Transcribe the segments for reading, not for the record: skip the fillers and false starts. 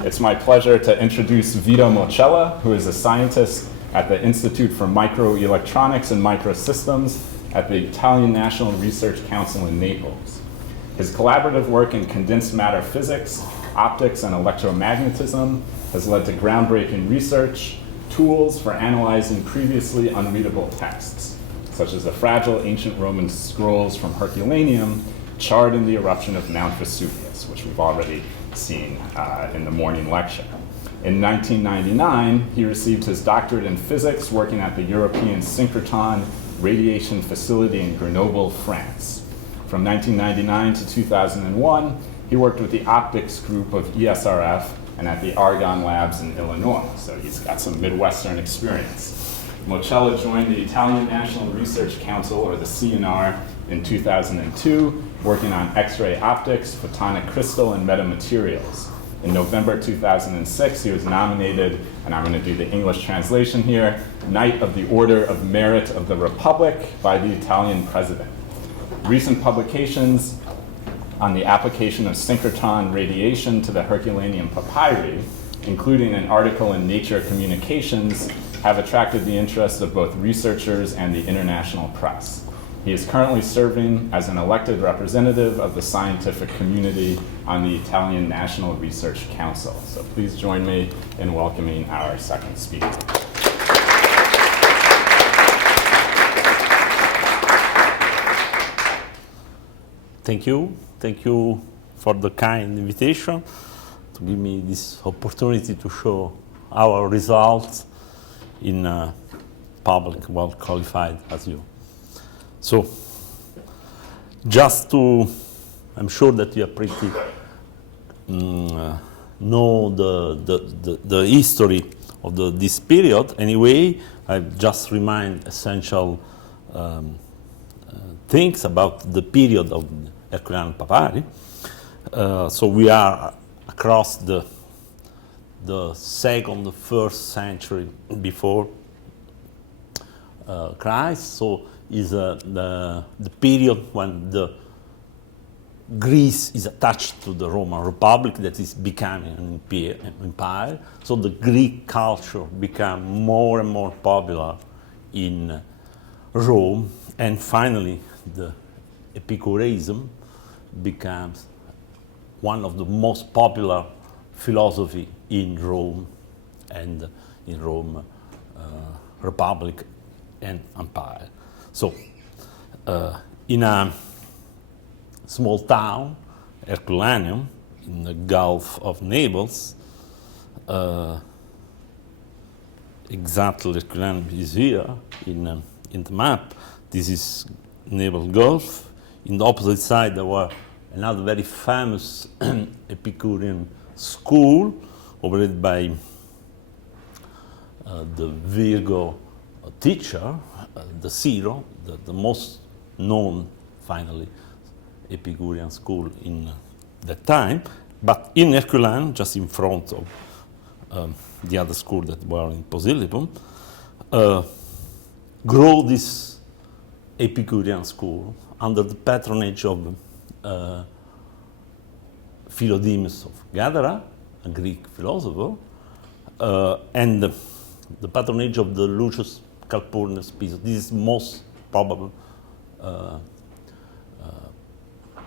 It's my pleasure to introduce Vito Mocella, who is a scientist at the Institute for Microelectronics and Microsystems at the Italian National Research Council in Naples. His collaborative work in condensed matter physics, optics, and electromagnetism has led to groundbreaking research, tools for analyzing previously unreadable texts, such as the fragile ancient Roman scrolls from Herculaneum charred in the eruption of Mount Vesuvius, which we've already seen in the morning lecture. In 1999, he received his doctorate in physics working at the European Synchrotron radiation facility in Grenoble, France. From 1999 to 2001, he worked with the optics group of ESRF and at the Argonne Labs in Illinois, so he's got some Midwestern experience. Mocella joined the Italian National Research Council, or the CNR, in 2002, working on X-ray optics, photonic crystal, and metamaterials. In November 2006, he was nominated, and I'm going to do the English translation here, Knight of the Order of Merit of the Republic by the Italian President. Recent publications on the application of synchrotron radiation to the Herculaneum Papyri, including an article in Nature Communications, have attracted the interest of both researchers and the international press. He is currently serving as an elected representative of the scientific community on the Italian National Research Council. So please join me in welcoming our second speaker. Thank you. Thank you for the kind invitation to give me this opportunity to show our results in public, well qualified as you. So, just to, I'm sure that you are pretty know the history of this period. Anyway, I just remind essential things about the period of Herculaneum Papyri. So we are across the second, first century before Christ. So is the period when Greece is attached to the Roman Republic that is becoming an empire. So the Greek culture became more and more popular in Rome, and finally the Epicureanism becomes one of the most popular philosophy in Rome and in Rome Republic and Empire. So, in a small town, Herculaneum, in the Gulf of Naples, exactly Herculaneum is here in the map. This is Naples Gulf. In the opposite side, there were another very famous Epicurean school operated by the Virgo teacher, the Zero, the most known, finally, Epicurean school in that time. But in Herculaneum, just in front of the other school that were in Posillipo, grew this Epicurean school under the patronage of Philodemus of Gadara, a Greek philosopher, and the patronage of the Lucius Calpurnius Piso. This is most probable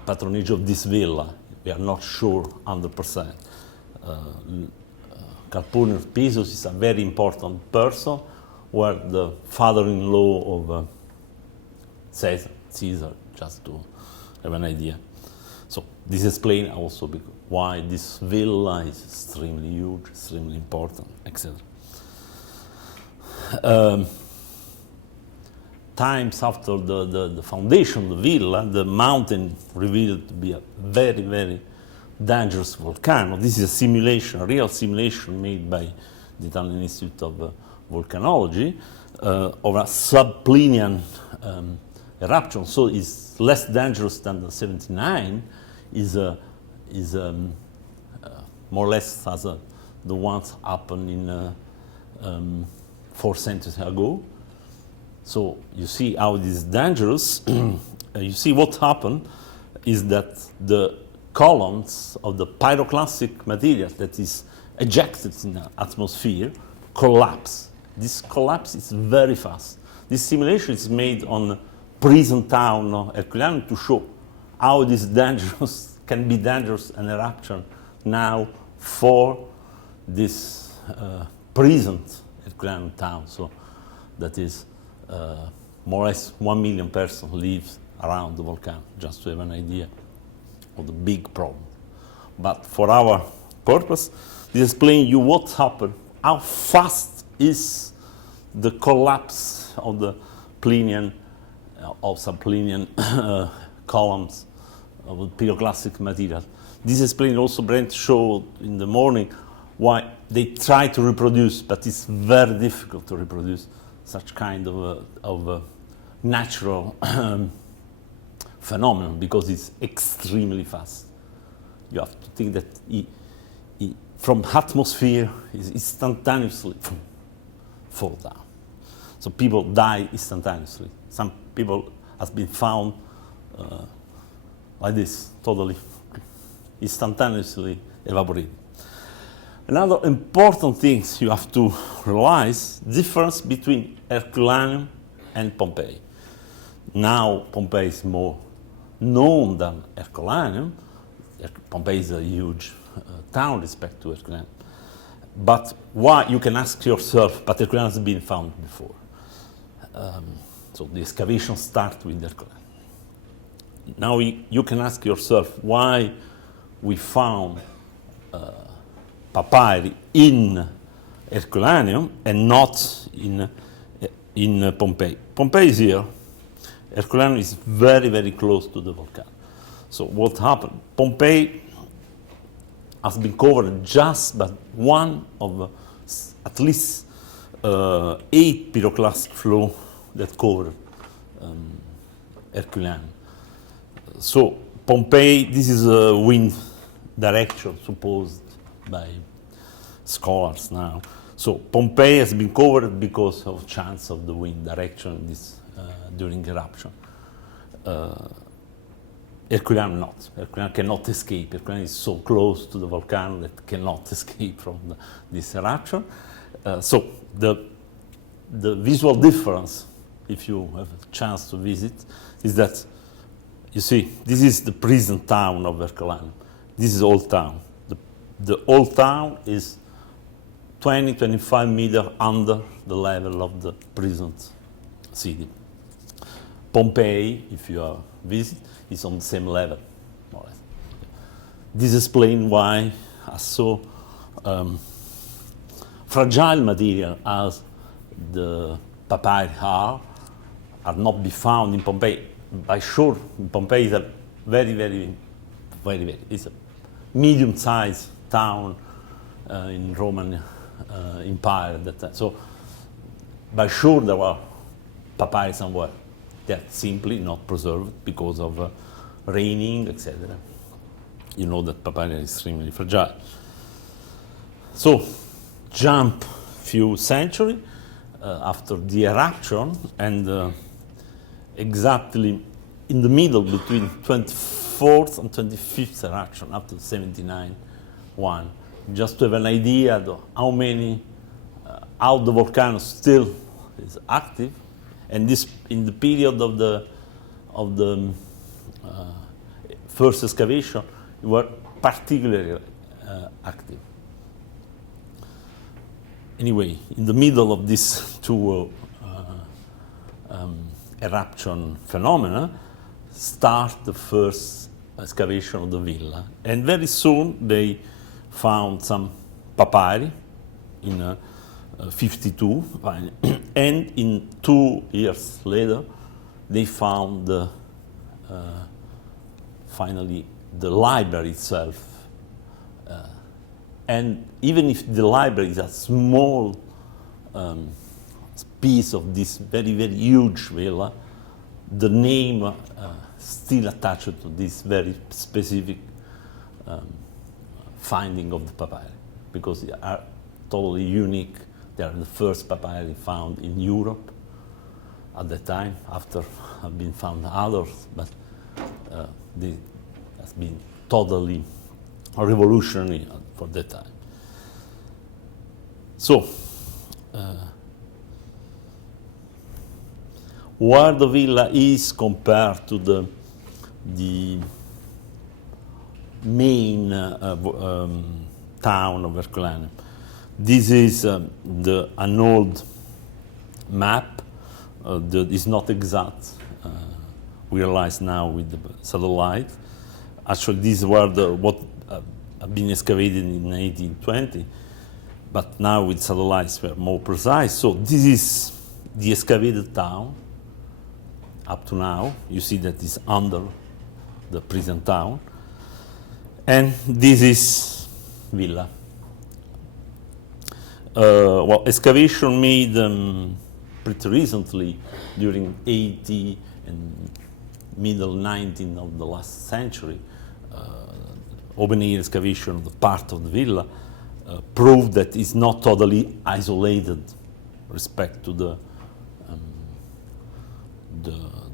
patronage of this villa. We are not sure 100%. Calpurnius Piso is a very important person, were the father-in-law of Caesar, just to have an idea. So this explains also why this villa is extremely huge, extremely important, etc. Times after the foundation of the villa, the mountain revealed to be a very, very dangerous volcano. This is a simulation, a real simulation made by the Italian Institute of Volcanology of a subplinian eruption. So it's less dangerous than the 79. Is more or less as the ones happened in 4 centuries ago. So you see how it is dangerous. You see what happened is that the columns of the pyroclastic material that is ejected in the atmosphere collapse. This collapse is very fast. This simulation is made on prison town of Herculaneum to show how it is dangerous, can be dangerous an eruption now for this prisoned Herculaneum town. So that is more or less 1 million persons live around the volcano, just to have an idea of the big problem. But for our purpose, this explains you what happened, how fast is the collapse of the Plinian, of subplinian columns of the pyroclastic material. This explains also, Brent showed in the morning, why they try to reproduce, but it's very difficult to reproduce such kind of natural phenomenon because it's extremely fast. You have to think that from atmosphere is instantaneously fall down. So people die instantaneously. Some people has been found like this, totally instantaneously evaporated. Another important thing you have to realize, difference between Herculaneum and Pompeii. Now Pompeii is more known than Herculaneum. Pompeii is a huge town respect to Herculaneum. But why, you can ask yourself, but Herculaneum has been found before. So the excavation starts with Herculaneum. Now you can ask yourself why we found papyri in Herculaneum and not in Pompeii. Pompeii is here. Herculaneum is very, very close to the volcano. So what happened? Pompeii has been covered just by one of at least 8 pyroclastic flow that covered Herculaneum. So Pompeii, this is a wind direction supposed by scholars now. So Pompeii has been covered because of chance of the wind direction this, during eruption. Herculaneum not. Herculaneum cannot escape. Herculaneum is so close to the volcano that cannot escape from this eruption. So the visual difference, if you have a chance to visit, is that you see this is the prison town of Herculaneum. This is old town. The old town is 20-25 meters under the level of the prison city. Pompeii, if you are visit, is on the same level, more or less. This explains why a so fragile material as the papyri are not be found in Pompeii. By sure, Pompeii is a very, it's a medium-sized town in Roman Empire at that time. So, by sure there were papyri somewhere. They are simply not preserved because of raining, etc. You know that papyri is extremely fragile. So, jump few centuries after the eruption, and exactly in the middle between 24th and 25th eruption, up to 79-1, just to have an idea of how many, how the volcano still is active. And this, in the period of the first excavation, we were particularly active. Anyway, in the middle of these two eruption phenomena, start the first excavation of the villa, and very soon they found some papyri in 52, and in 2 years later, they found finally the library itself. And even if the library is a small piece of this very, very huge villa, the name still attached to this very specific finding of the papyri, because they are totally unique. They are the first papyri found in Europe at that time, after have been found others, but they has been totally revolutionary for that time. So, where the villa is compared to the main town of Herculaneum. This is an old map that is not exact. We realize now with the satellite. Actually, these were what have been excavated in 1820, but now with satellites we're more precise. So this is the excavated town up to now. You see that it's under the present town. And this is villa. Well, excavation made pretty recently during 80 and middle 19th of the last century. Open air excavation of the part of the villa proved that it's not totally isolated respect to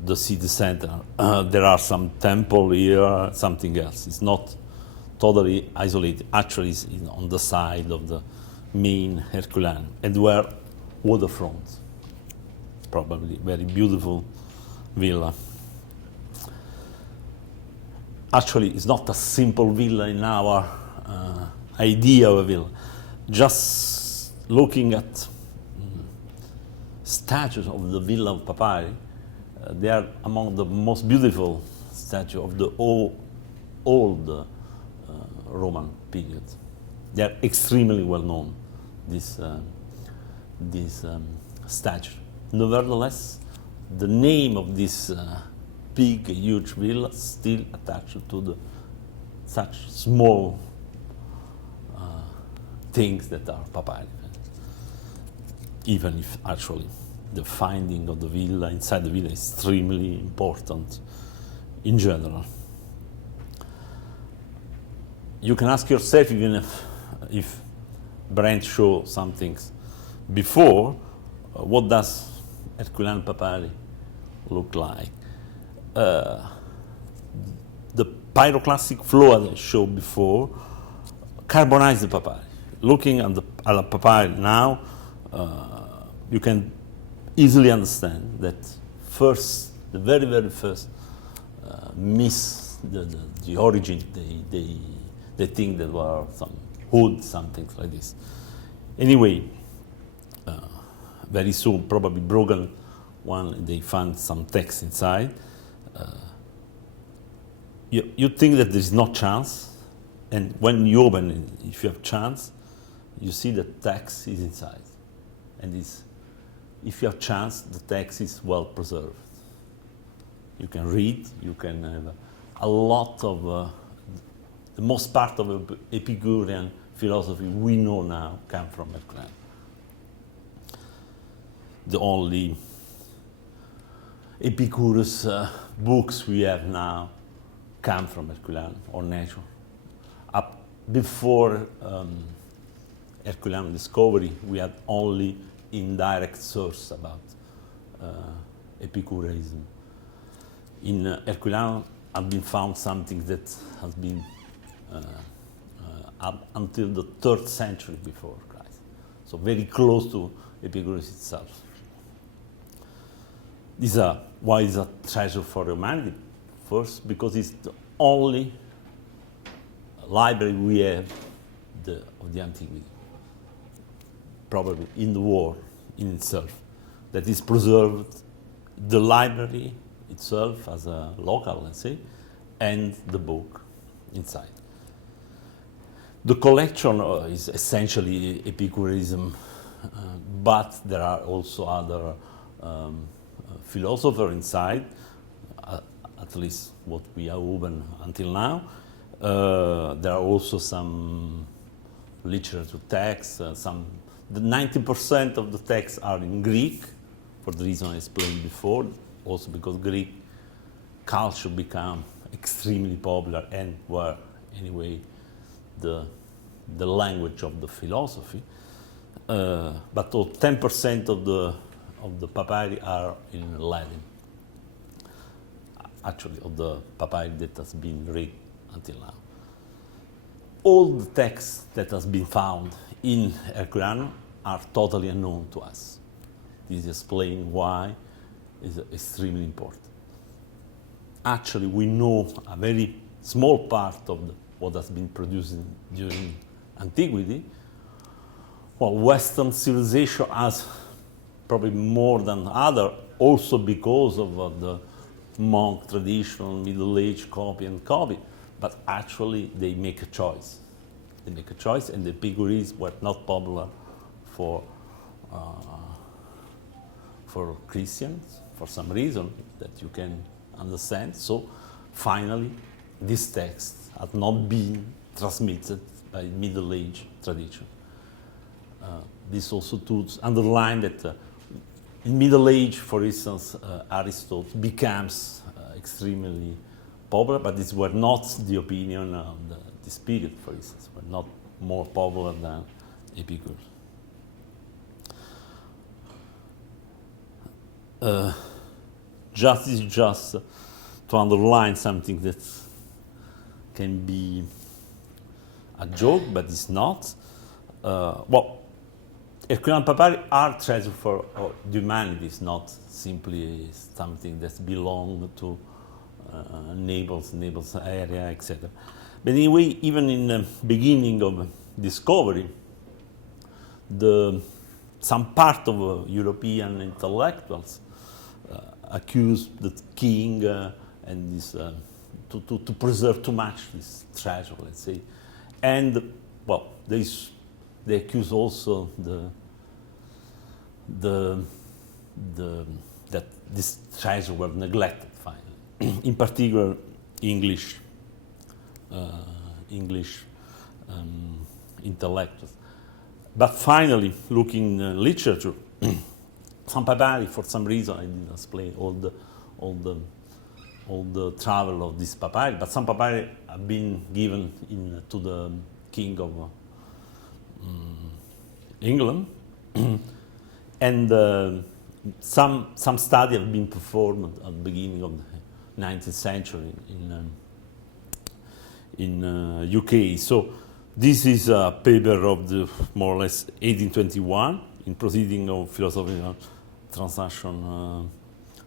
the city center. There are some temple here, something else. It's not totally isolated. Actually, it's on the side of the main Herculaneum, and were waterfront. Probably very beautiful villa. Actually, it's not a simple villa in our idea of a villa. Just looking at statues of the Villa of Papyri, they are among the most beautiful statues of the old Roman period. They are extremely well known, this statue. Nevertheless, the name of this big, huge villa still attached to such small things that are papyri. Even if actually the finding of the villa inside the villa is extremely important in general. You can ask yourself, even if Brent showed some things before, what does Herculaneum Papyri look like? The pyroclastic flow, as I showed before, carbonized the papyri. Looking at the papyri now, you can easily understand that the very, very first miss the origin. They think there were some hood, some things like this. Anyway, very soon, probably broken one, they found some text inside. You think that there is no chance, and when you open it, if you have chance, you see the text is inside. And if you have chance, the text is well preserved. You can read, you can have a lot of, the most part of Epicurean philosophy we know now come from Herculaneum. The only Epicurus books we have now come from Herculaneum or nature. Up before Herculaneum discovery, we had only indirect source about Epicureanism. In Herculaneum have been found something that has been up until the 3rd century before Christ. So very close to Epicurus itself. Why is a treasure for humanity? First, because it's the only library we have of the antiquity, probably in the world in itself, that is preserved, the library itself as a local, let's say, and the book inside. The collection is essentially Epicureanism, but there are also other philosophers inside, at least what we have opened until now. There are also some literature texts, the 90% of the texts are in Greek, for the reason I explained before, also because Greek culture became extremely popular and were, anyway, the language of the philosophy. But 10% of the papyri are in Latin. Actually, of the papyri that has been read until now. all the texts that has been found in Herculaneum are totally unknown to us. This explains why it's extremely important. Actually, we know a very small part of what has been produced during antiquity. Well, Western civilization has probably more than other, also because of the monk tradition, Middle Age, copy and copy. But actually, they make a choice. They make a choice, and the Epicureans were not popular for Christians, for some reason that you can understand. So finally, these texts have not been transmitted by Middle Age tradition. This also to underline that in Middle Age, for instance, Aristotle becomes extremely popular, but these were not the opinion of this period, for instance, were not more popular than Epicurus. Just to underline something that can be a joke, but it's not. Well, Herculaneum Papyri are treasure for the humanities, not simply something that belongs to Naples area, etc. But anyway, even in the beginning of discovery, some part of European intellectuals accused the king and this, to preserve too much this treasure, let's say. And, well, they accuse also that this treasure were neglected finally. In particular, English intellectuals. But finally, looking literature, some papyri, for some reason, I didn't explain all the travel of this papyri, but some papyri have been given to the king of England, and some study have been performed at the beginning of the 19th century in UK. So this is a paper of the more or less 1821 in Proceedings of Philosophical Transaction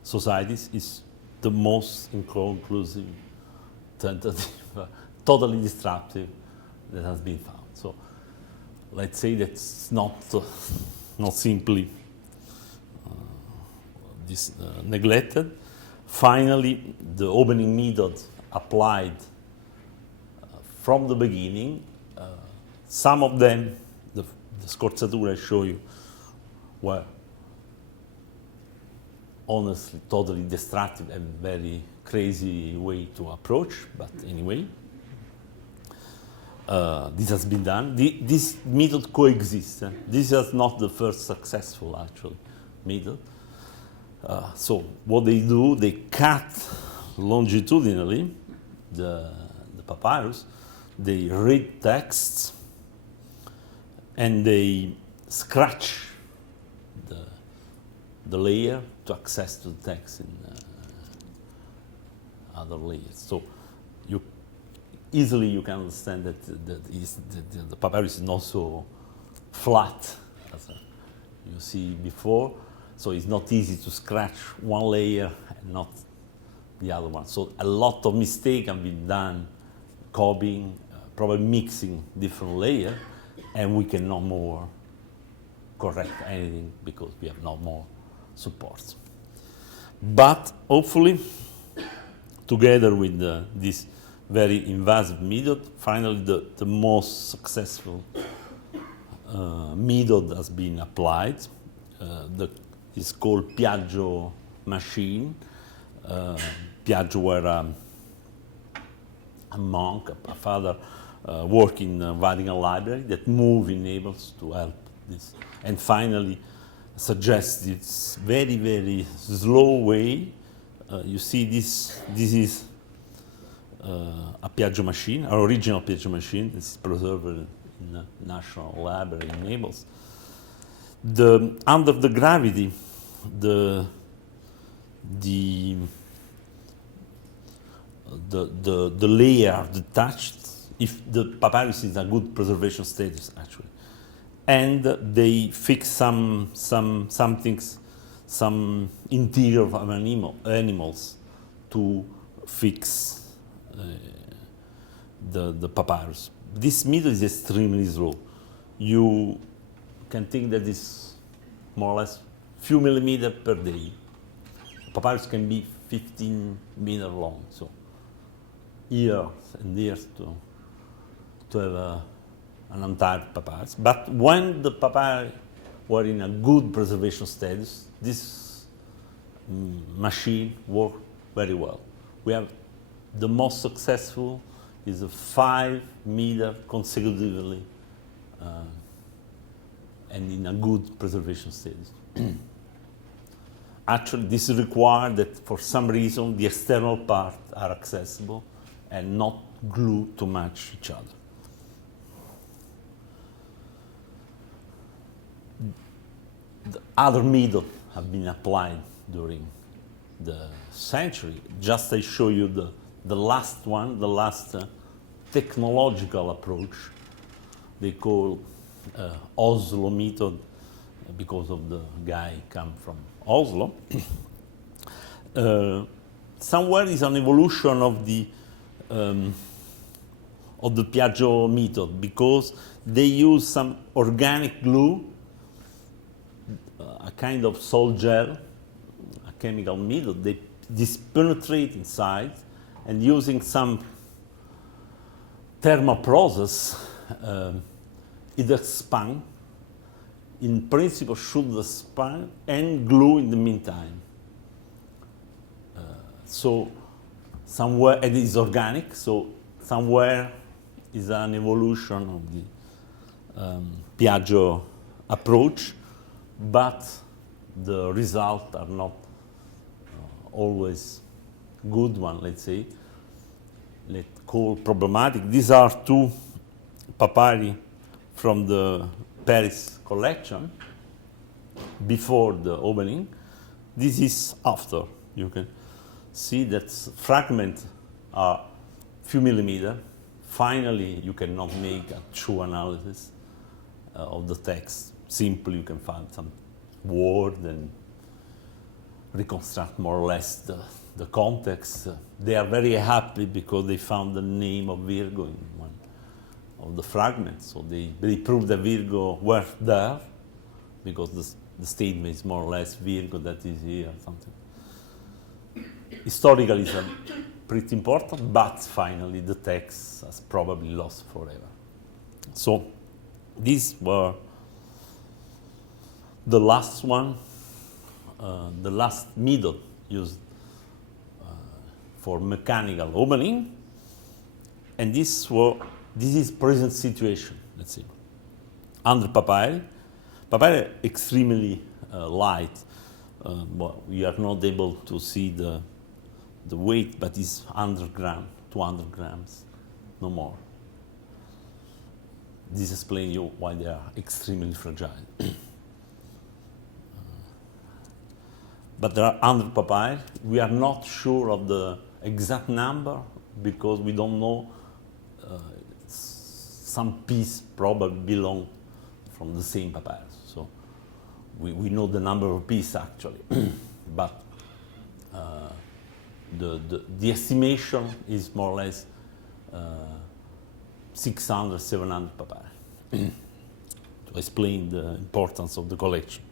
Societies. Is the most inconclusive, tentative, totally destructive that has been found. So let's say that's not simply neglected. Finally, the opening method applied from the beginning. Some of them, the scorzature I show you, were honestly totally destructive and very crazy way to approach, but anyway, this has been done. This method coexists. This is not the first successful, actually, method. So what they do, they cut longitudinally the papyrus, they read texts, and they scratch the layer to access to the text in other layers. So easily you can understand that the papyrus is not so flat as you see before. So it's not easy to scratch one layer and not the other one. So a lot of mistakes have been done, copying, probably mixing different layers, and we can no more correct anything because we have no more support. But hopefully, together with this very invasive method, finally the most successful method has been applied. It's called Piaggio machine. Piaggio were a monk, a father working in the Vatican Library that moved in Naples to help this. And finally suggests this very, very slow way. You see this is a Piaggio machine, our original Piaggio machine. This is preserved in the National Library in Naples. Under the gravity, the layer detached if the papyrus is a good preservation status, actually. And they fix some things, some interior of animals to fix the papyrus. This method is extremely slow. You can think that it's more or less few millimeters per day. Papyrus can be 15 meters long, so years and years to have an entire papyrus. But when the papyri were in a good preservation status, this machine worked very well. We have the most successful is a 5 meter consecutively and in a good preservation status. Actually, this requires that for some reason the external parts are accessible and not glued to match each other. The other methods have been applied during the century. Just I show you the last one, the last technological approach. They call Oslo method because of the guy come from Oslo. Somewhere is an evolution of the Piaggio method because they use some organic glue, a kind of salt gel, a chemical method. This penetrate inside, and using some thermal process, it expands. In principle, should expand and glue in the meantime. So somewhere, and it is organic, so somewhere is an evolution of the Piaggio approach, but the results are not always good one, let's say. Let's call problematic. These are two papyri from the Paris collection before the opening. This is after. You can see that fragments are few millimeters. Finally, you cannot make a true analysis of the text. Simply, you can find some word and reconstruct more or less the context. They are very happy because they found the name of Virgo in one of the fragments. So they proved that Virgo were there because the statement is more or less Virgo that is here or something. Historically, it's pretty important, but finally the text has probably lost forever. So these were the last one, the last method used for mechanical opening, and this is present situation. Let's see. Under papyri are extremely light. Well, we are not able to see the weight, but it's 100 grams, 200 grams, no more. This explains you why they are extremely fragile. But there are 100 papyri. We are not sure of the exact number because we don't know. Some piece probably belong from the same papyrus. So we know the number of pieces actually, but the estimation is more or less 600, 700 papyri to explain the importance of the collection.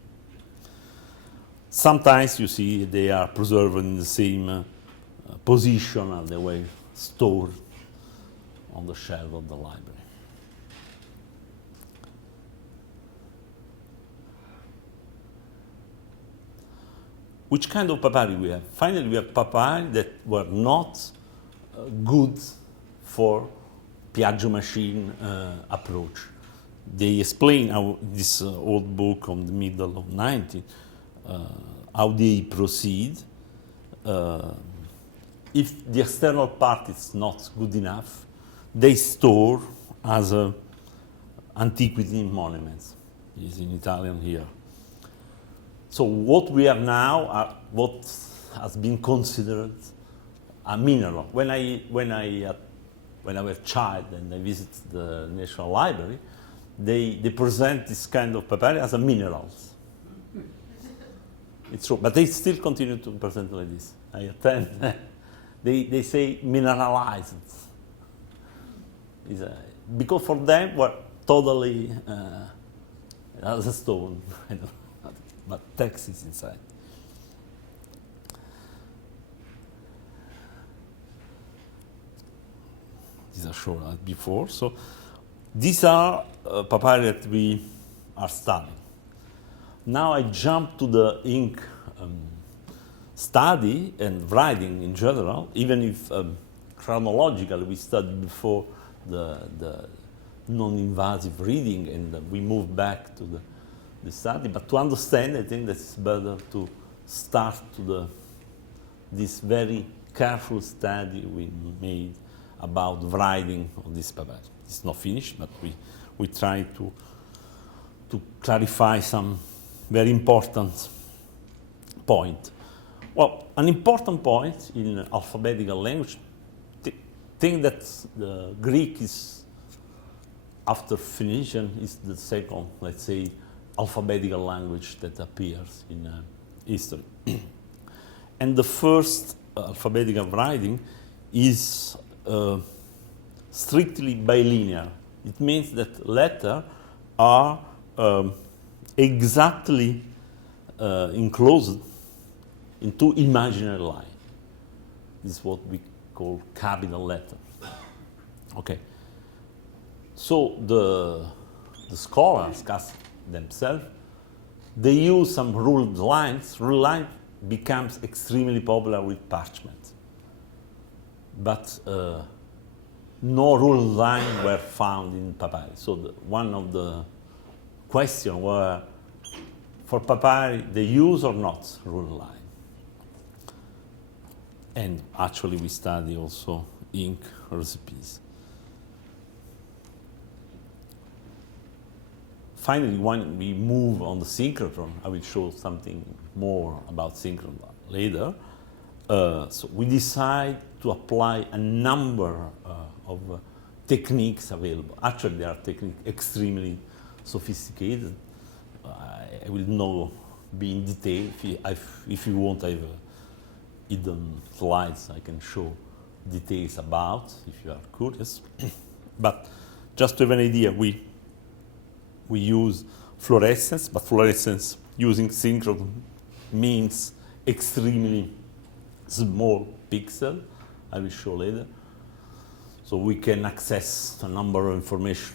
Sometimes you see they are preserved in the same position as they were stored on the shelf of the library. Which kind of papyri we have? Finally, we have papyri that were not good for Piaggio machine approach. They explain how this old book on the middle of 19, how they proceed. If the external part is not good enough, they store as antiquity monuments. It's in Italian here. So what we have now are what has been considered a mineral. When I when I was a child and I visited the National Library, they present this kind of papyri as a minerals. It's true, but they still continue to present like this. I attend. they say mineralized. Because for them, were totally as a stone, I don't know, but text is inside. These are shown as before. So these are papyri that we are studying. Now I jump to the ink study and writing in general, even if chronologically we studied before the non-invasive reading and we move back to the study. But to understand, I think that it's better to start to this very careful study we made about writing of this papyri. It's not finished, but we try to clarify some very important point. Well, an important point in alphabetical language, think that the Greek is, after Phoenician, is the second, let's say, alphabetical language that appears in history. And the first alphabetical writing is strictly bilinear. It means that letters are exactly enclosed in two imaginary lines. This is what we call capital letter. Okay. So the scholars themselves, they use some ruled lines. Ruled line becomes extremely popular with parchment. But no ruled line were found in papyri. So one of the questions were, for papyri, they use or not ruled line? And actually we study also ink recipes. Finally, when we move on the synchrotron, I will show something more about synchrotron later. So we decide to apply a number of techniques available. Actually, there are techniques extremely sophisticated. I will not be in detail. If you want, I have hidden slides I can show details about, if you are curious. But just to have an idea, we use fluorescence, but fluorescence using synchrotron means extremely small pixel. I will show later. So we can access a number of information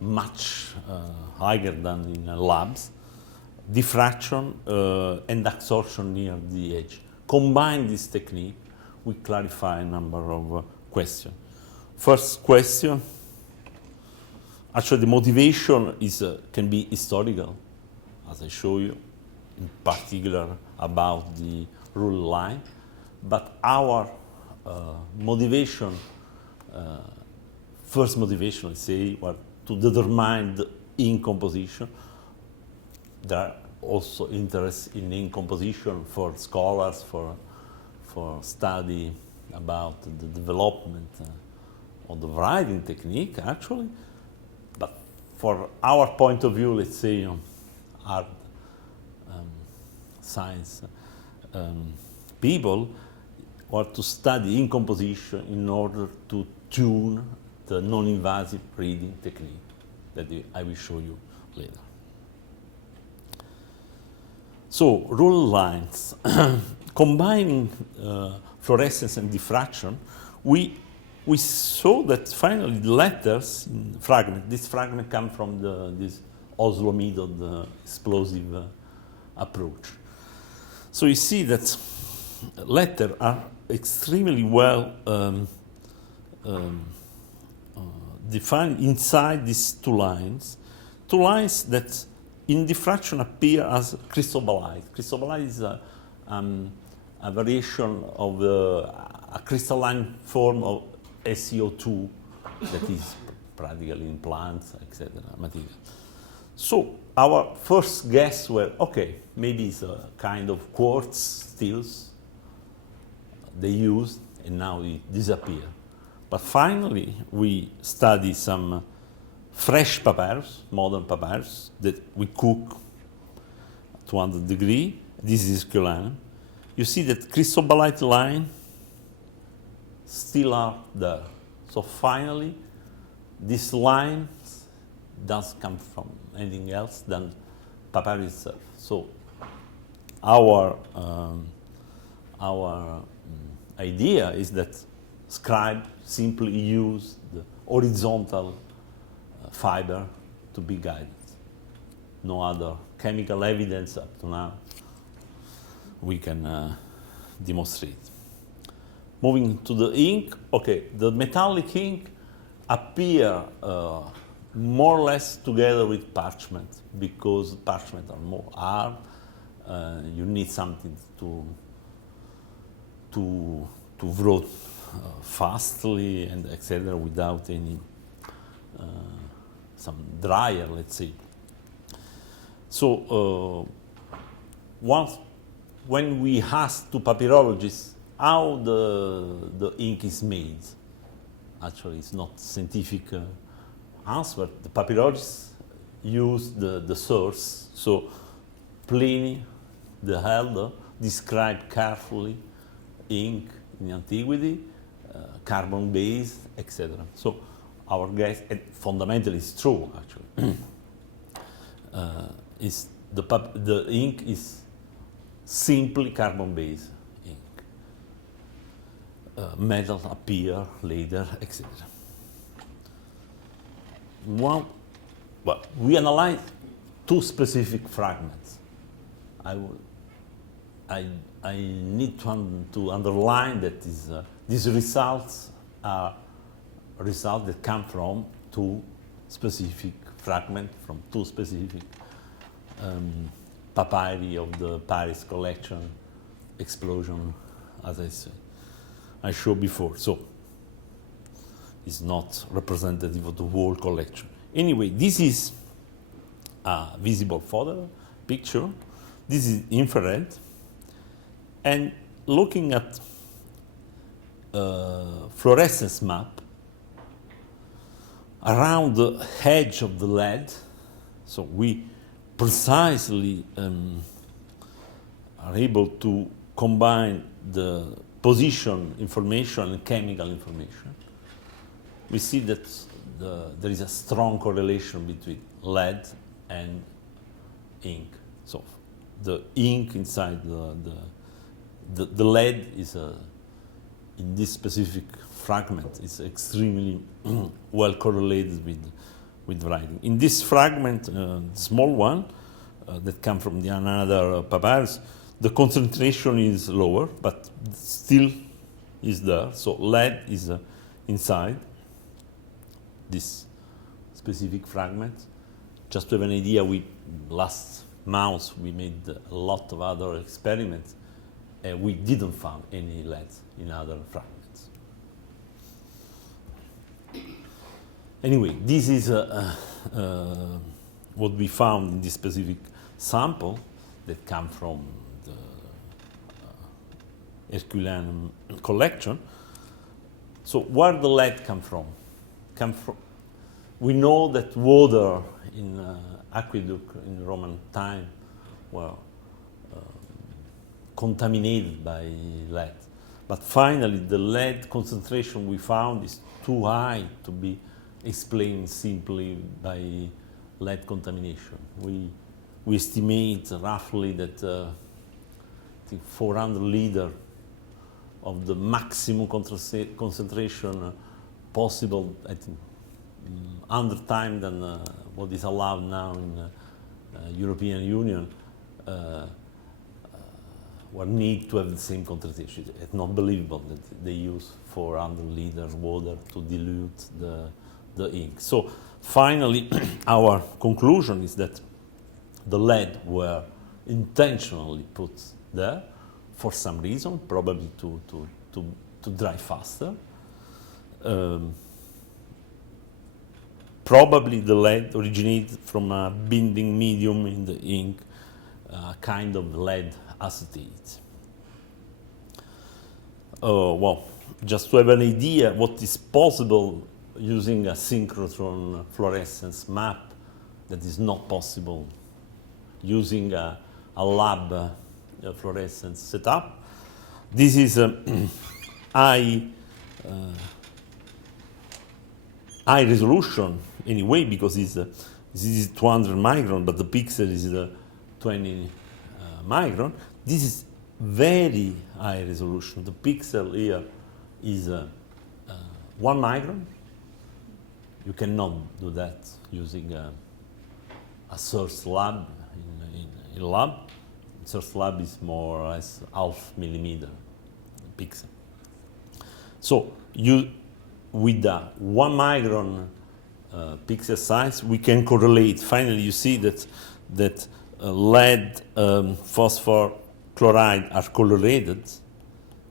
much higher than in labs. Diffraction and absorption near the edge. Combine this technique, we clarify a number of questions. First question, actually the motivation can be historical, as I show you, in particular about the ruled line, but our motivation, first motivation, let's say, was to determine the ink composition. There are also interests in ink composition for scholars, for study about the development of the writing technique, actually. But for our point of view, let's say, art, science people, or to study ink composition in order to tune the non-invasive reading technique that I will show you later. So, ruled lines. Combining fluorescence and diffraction, we saw that finally the letters in fragment, this fragment come from this Oslo method explosive approach. So you see that letters are extremely well defined inside these two lines that in diffraction appear as crystallized. Crystallized is a variation of a crystalline form of SiO2 that is practically in plants, etc. material. So our first guess were, okay, maybe it's a kind of quartz stills they used and now it disappeared. But finally, we study some fresh papyrus, modern papyrus, that we cook 200 degree. This is Herculaneum. You see that chrysobalite line still are there. So finally, this line does come from anything else than papyrus itself. So our idea is that scribe simply use the horizontal fiber to be guided. No other chemical evidence up to now we can demonstrate. Moving to the ink, okay, the metallic ink appear more or less together with parchment because parchment are more hard. You need something to write fastly and etc. without any some dryer, let's say. So when we asked to papyrologists how the ink is made, actually it's not scientific answer. The papyrologists use the source. So Pliny the Elder described carefully ink in antiquity, carbon based, etc. So our guess, and fundamentally it's true actually, is the ink is simply carbon based ink. Metal appear later, etc. Well, we analyzed two specific fragments. I need to underline that these results are results that come from two specific fragments from two specific papyri of the Paris collection explosion, as I showed before. So it's not representative of the whole collection. Anyway, this is a visible photo picture. This is infrared. And looking at fluorescence map around the edge of the lead, so we precisely are able to combine the position information and chemical information. We see that there is a strong correlation between lead and ink. So the ink inside the lead is in this specific fragment is extremely well correlated with writing. In this fragment, the small one that come from another papyrus, the concentration is lower, but still is there. So lead is inside this specific fragment. Just to have an idea, last month we made a lot of other experiments, and we didn't find any lead in other fragments. Anyway, this is what we found in this specific sample that come from the Herculaneum collection. So where the lead come from? We know that water in aqueduct in Roman time were contaminated by lead. But finally, the lead concentration we found is too high to be explained simply by lead contamination. We estimate roughly that I think 400 liters of the maximum concentration possible, I think, 100 times than what is allowed now in European Union, were need to have the same concentration. It's not believable that they use 400 liters water to dilute the ink. So finally, our conclusion is that the lead were intentionally put there for some reason, probably to dry faster. Probably the lead originated from a binding medium in the ink, a kind of lead acetate. Well, just to have an idea what is possible using a synchrotron fluorescence map that is not possible using a lab fluorescence setup. This is a high resolution anyway, because this is 200 micron, but the pixel is 20 micron. This is very high resolution. The pixel here is 1 micron. You cannot do that using a source lab in lab. Source lab is more or less half millimeter pixel. So with the 1 micron pixel size, we can correlate. Finally, you see that lead, phosphor, chloride are correlated,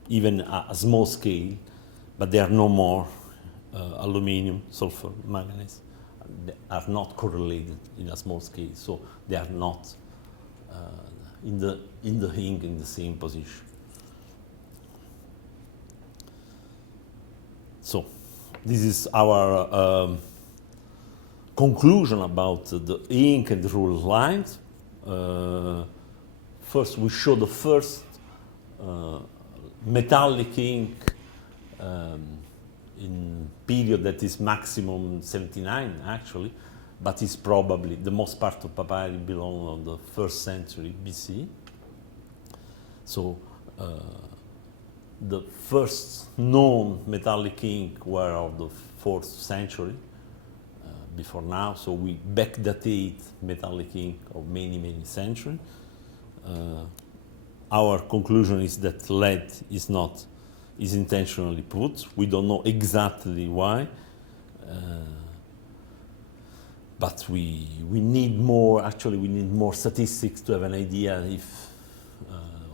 even at a small scale, but they are no more. Aluminium, sulfur, manganese are not correlated in a small scale, so they are not in the ink in the same position. So this is our conclusion about the ink and the rule lines. First, we show the first metallic ink in period that is maximum 79 actually, but is probably the most part of papyri belong on the 1st century BC. So the first known metallic ink were of the 4th century before now, so we backdate metallic ink of many centuries. Our conclusion is that lead is intentionally put. We don't know exactly why, but we need more. Actually, we need more statistics to have an idea if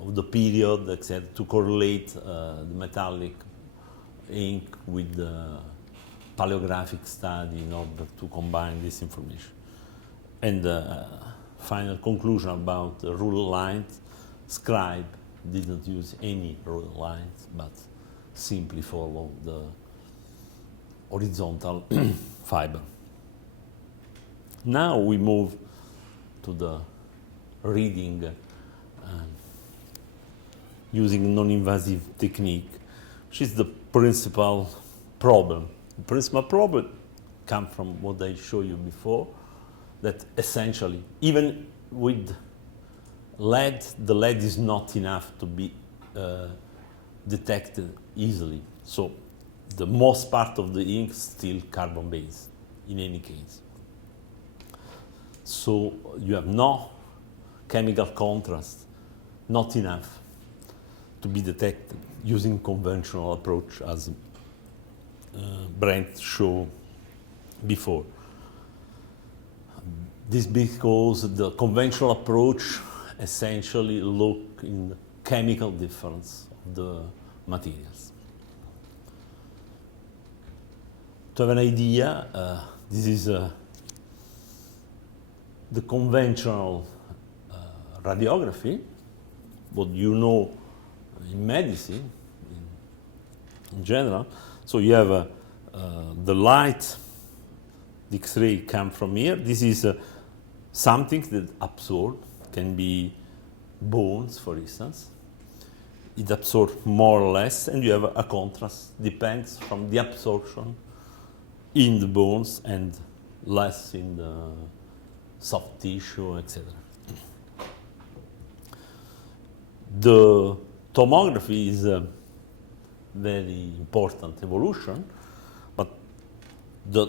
of the period, etc., to correlate the metallic ink with the paleographic study in order to combine this information. And final conclusion about the rule lines: scribe didn't use any rule lines, but simply follow the horizontal fiber. Now we move to the reading using non-invasive technique, which is the principal problem. The principal problem comes from what I showed you before, that essentially, even with lead, the lead is not enough to be detected easily. So the most part of the ink is still carbon-based in any case. So you have no chemical contrast, not enough to be detected using conventional approach, as Brent showed before. This because the conventional approach essentially look in the chemical difference of the materials. To have an idea, this is the conventional radiography, what you know in medicine in general. So you have the light, the X-ray come from here. This is something that absorbs, can be bones, for instance. It absorbs more or less, and you have a contrast, depends from the absorption in the bones and less in the soft tissue, etc. The tomography is a very important evolution, but the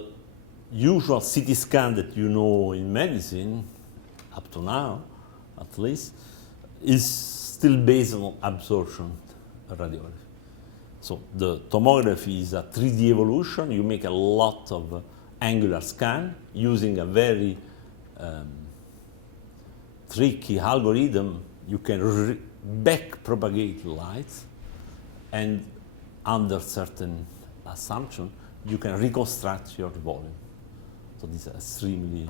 usual CT scan that you know in medicine, up to now at least, is still based on absorption radiography. So the tomography is a 3D evolution. You make a lot of angular scan using a very tricky algorithm. You can back propagate light, and under certain assumption, you can reconstruct your volume. So this is extremely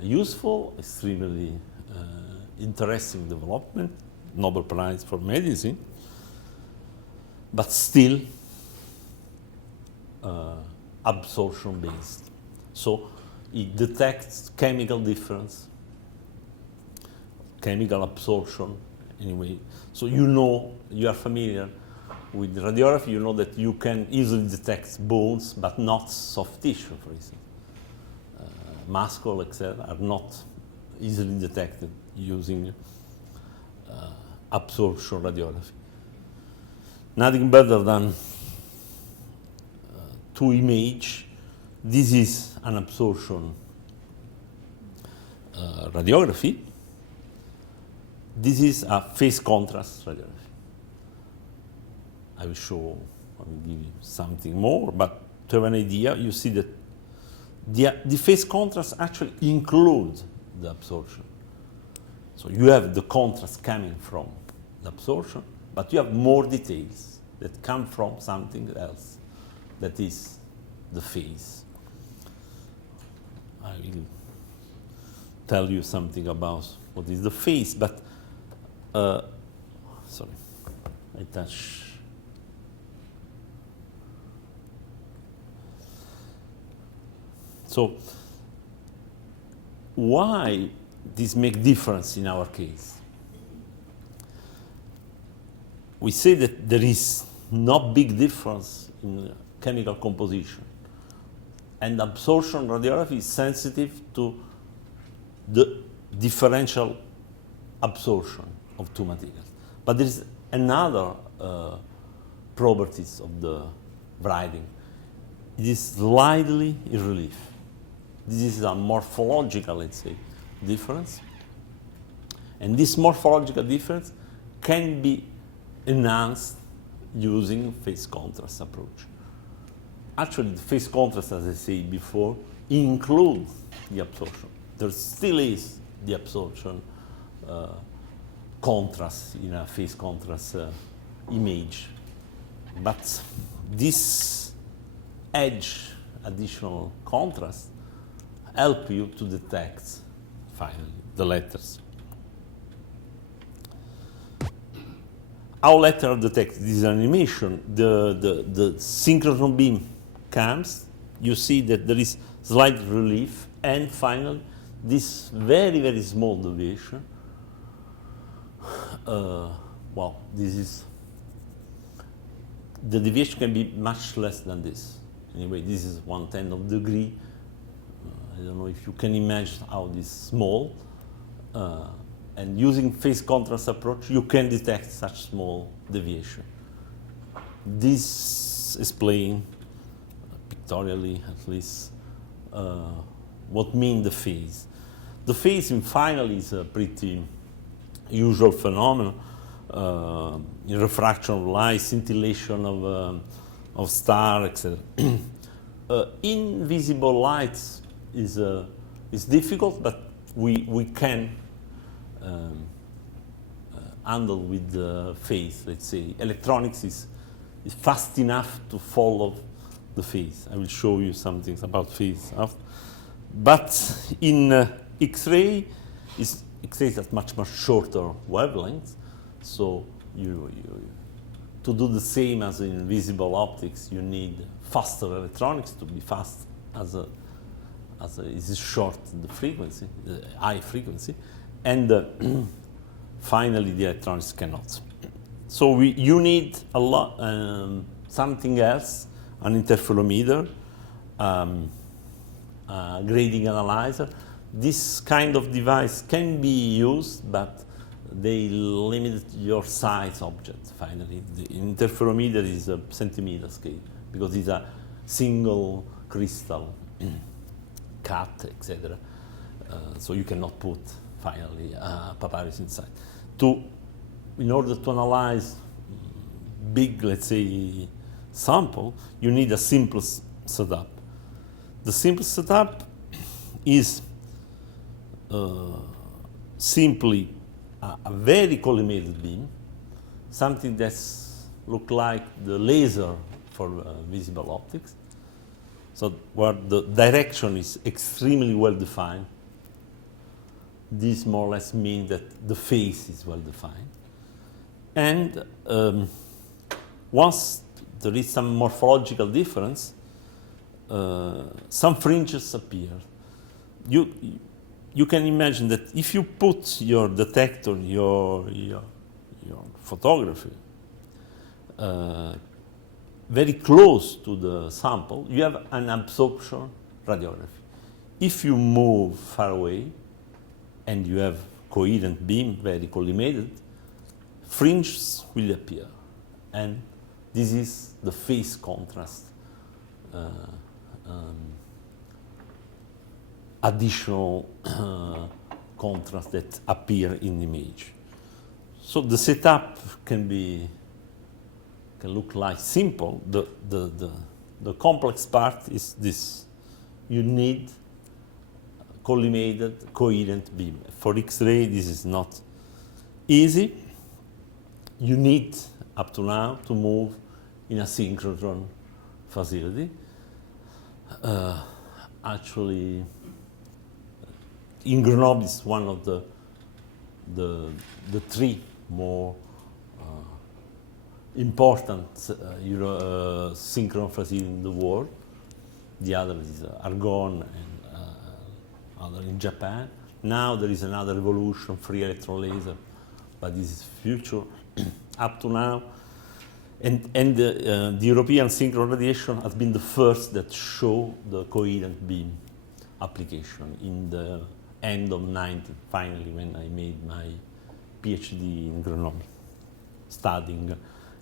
useful, extremely interesting development, Nobel Prize for Medicine. but still absorption based. So it detects chemical difference, chemical absorption, anyway. So you are familiar with radiography, you know that you can easily detect bones, but not soft tissue, for instance. Muscle, etc., are not easily detected using absorption radiography. Nothing better than to image. This is an absorption radiography. This is a phase contrast radiography. I will give you something more, but to have an idea, you see that the phase contrast actually includes the absorption. So you have the contrast coming from the absorption, but you have more details that come from something else, that is the phase. I will tell you something about what is the phase, but sorry, I touch. So why this make difference in our case? We say that there is no big difference in chemical composition, and absorption radiography is sensitive to the differential absorption of two materials. But there is another properties of the writing. It is slightly in relief. This is a morphological, let's say, difference. And this morphological difference can be enhanced using phase contrast approach. Actually, the phase contrast, as I said before, includes the absorption. There still is the absorption contrast in a phase contrast image. But this edge additional contrast help you to detect finally the letters. How letters are detected? This is an animation. The synchrotron beam comes, you see that there is slight relief, and finally this very, very small deviation. This is, the deviation can be much less than this. Anyway, this is 1/10 of a degree. I don't know if you can imagine how this small. And using phase contrast approach, you can detect such small deviation. This explains, pictorially at least, what means the phase. The phase in final is a pretty usual phenomenon. In refraction of light, scintillation of star, etc. Invisible light is difficult, but we can handle with the phase. Let's say electronics is fast enough to follow the phase. I will show you some things about phase after. But in X-ray, X-ray has much shorter wavelengths, so to do the same as in visible optics, you need faster electronics to be fast as it is short the frequency, the high frequency, and finally the electronics cannot. So you need a lot something else, an interferometer, a grading analyzer. This kind of device can be used, but they limit your size object. Finally, the interferometer is a centimeter scale because it's a single crystal cut, etc. So you cannot put finally papyrus inside. In order to analyze big, let's say, sample, you need a simple setup. The simple setup is simply a very collimated beam, something that looks like the laser for visible optics. So where the direction is extremely well defined. This more or less means that the phase is well defined. And once there is some morphological difference, some fringes appear. You can imagine that if you put your detector, your photography, very close to the sample, you have an absorption radiography. If you move far away and you have coherent beam, very collimated, fringes will appear. And this is the phase contrast additional contrast that appear in the image. So the setup can look like simple. The complex part is this. You need collimated, coherent beam. For X-ray, this is not easy. You need, up to now, to move in a synchrotron facility. Actually, in Grenoble is one of the three more important synchron facilities in the world. The other is Argonne and other in Japan. Now there is another revolution, free electron laser, but this is future. Up to now, and the European synchron radiation has been the first that show the coherent beam application in the end of 90, finally, when I made my PhD in Grenoble, studying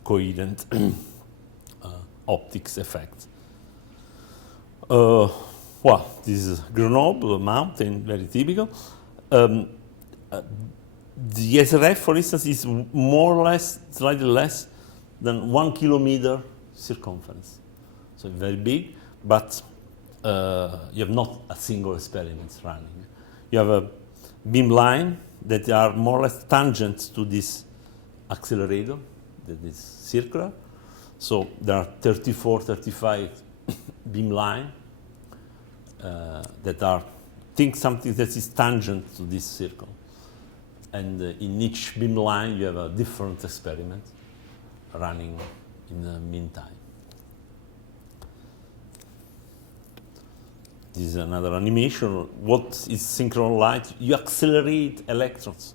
coherent optics effects. Well, this is Grenoble, a mountain, very typical. The SRF, for instance, is more or less, slightly less than 1 kilometer circumference. So very big, but you have not a single experiment running. You have a beam line that are more or less tangent to this accelerator that is circular. So there are 34, 35 beam line that are, think something that is tangent to this circle. And in each beam line, you have a different experiment running in the meantime. This is another animation. What is synchron light? You accelerate electrons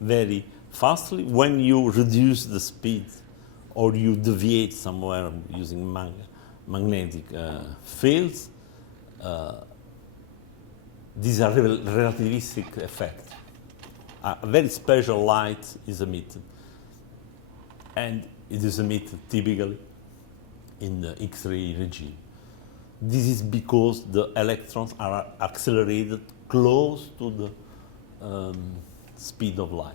very fastly when you reduce the speed or you deviate somewhere using magnetic fields. These are relativistic effects. A very special light is emitted, and it is emitted typically in the X-ray regime. This is because the electrons are accelerated close to the speed of light.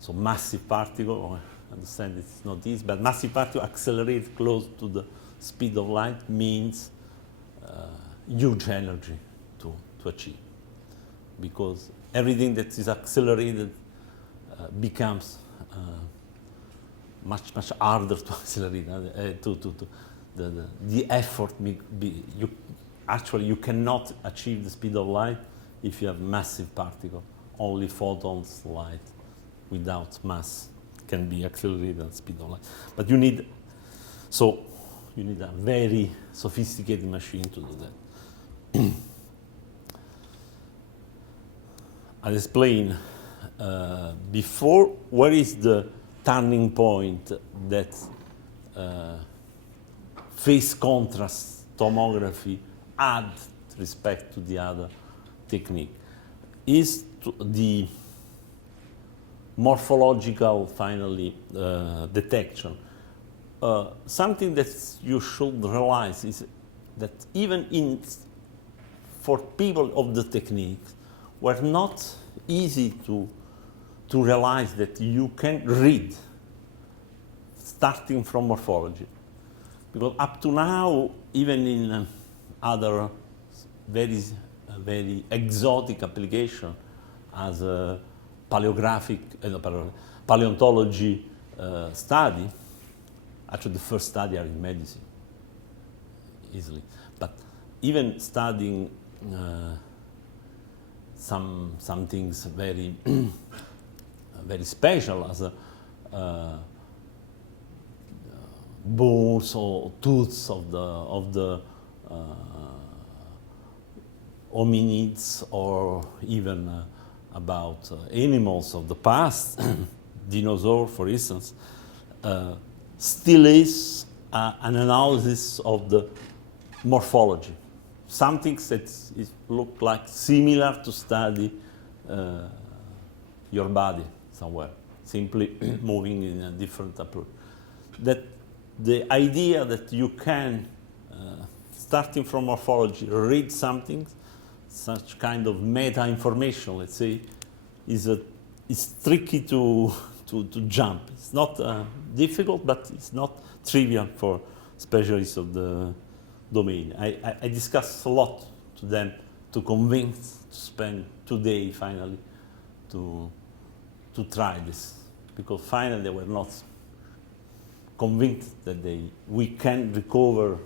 So massive particle, I understand it's not easy, but massive particle accelerate close to the speed of light means huge energy to achieve, because everything that is accelerated becomes much harder to accelerate. The effort you cannot achieve the speed of light if you have massive particle. Only photons, light, without mass can be accelerated at the speed of light. But you need a very sophisticated machine to do that. I'll explain before where is the turning point that phase contrast tomography add respect to the other technique is the morphological, finally, detection. Something that you should realize is that even for people of the technique, were not easy to realize that you can read starting from morphology. Because up to now, even in other very exotic application as a paleontology study, actually the first study are in medicine, easily. But even studying some things very very special as bones or tooths of the hominids, or even about animals of the past, dinosaur, for instance, still is an analysis of the morphology. Something that look like similar to study your body somewhere, simply moving in a different approach. That the idea that you can, starting from morphology, read something, such kind of meta information, let's say, is tricky to jump. It's not difficult, but it's not trivial for specialists of the domain. I discussed a lot to them to convince, to spend 2 days finally to try this, because finally they were not convinced that we can recover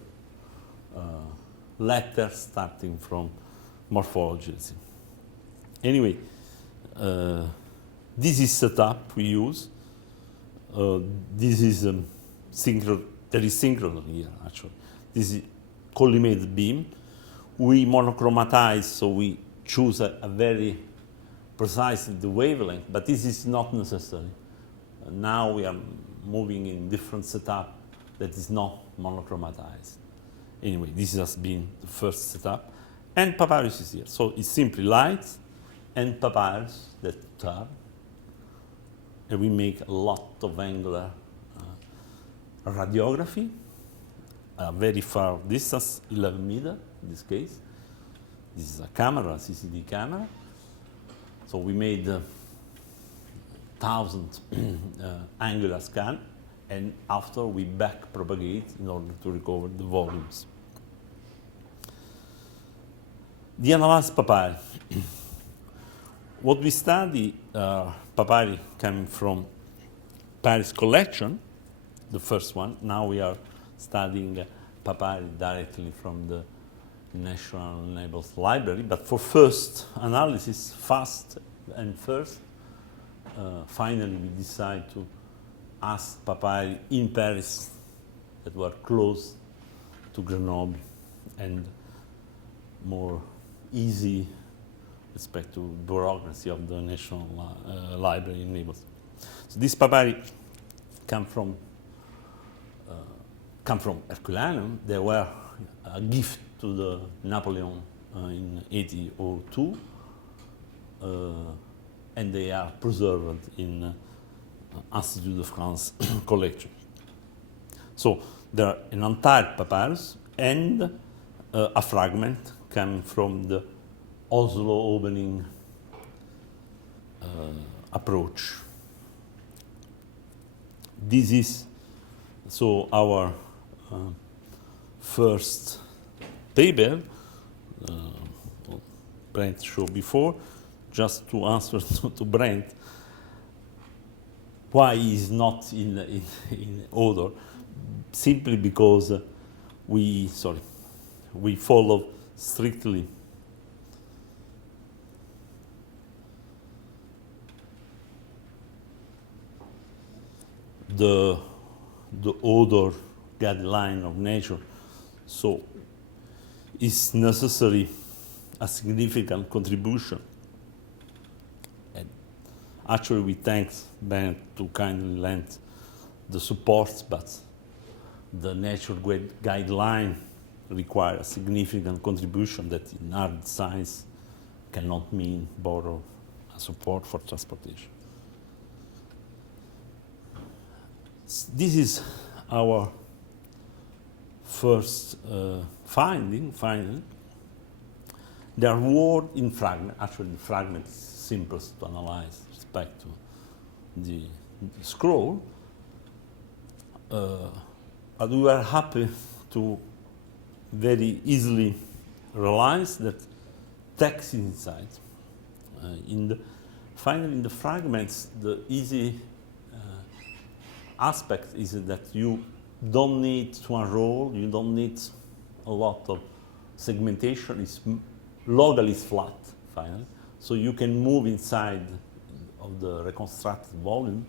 letters starting from morphology. Anyway, this is setup we use. This is there is synchrotron here actually. This is collimated beam. We monochromatize, so we choose a very precisely the wavelength, but this is not necessary. Now we are moving in different setup that is not monochromatized. Anyway, this has been the first setup. And papyrus is here. So it's simply light and papyrus that are. And we make a lot of angular radiography, very far distance, 11 meters in this case. This is a camera, a CCD camera. So we made 1,000 angular scan, and after we back propagate in order to recover the volumes. The analyzed papyri. What we study, papyri coming from Paris collection, the first one. Now we are studying papyri directly from the National Naval Library, but for first analysis, fast and first, finally we decide to ask papyri in Paris that were close to Grenoble and more easy respect to bureaucracy of the National Library in Naples. So this papyri come from Herculaneum. They were a gift to the Napoleon in 1802, and they are preserved in Institut de France collection. So there are an entire papyrus and a fragment coming from the Oslo opening approach. This is so our first paper. Brent showed before. Just to answer to Brent, why is not in order? Simply because we follow strictly the order guideline of nature. So it's necessary a significant contribution. And actually we thank Ben to kindly lend the support, but the nature guideline requires a significant contribution that in hard science cannot mean borrow a support for transportation. This is our first finding. Finally, they are word in fragment. Actually, the fragment is simplest to analyze with respect to the scroll. But we were happy to very easily realize that text is inside. Finally, in the fragments, the easy aspect is that you don't need to unroll, you don't need a lot of segmentation. It's locally flat, finally. So you can move inside of the reconstructed volume.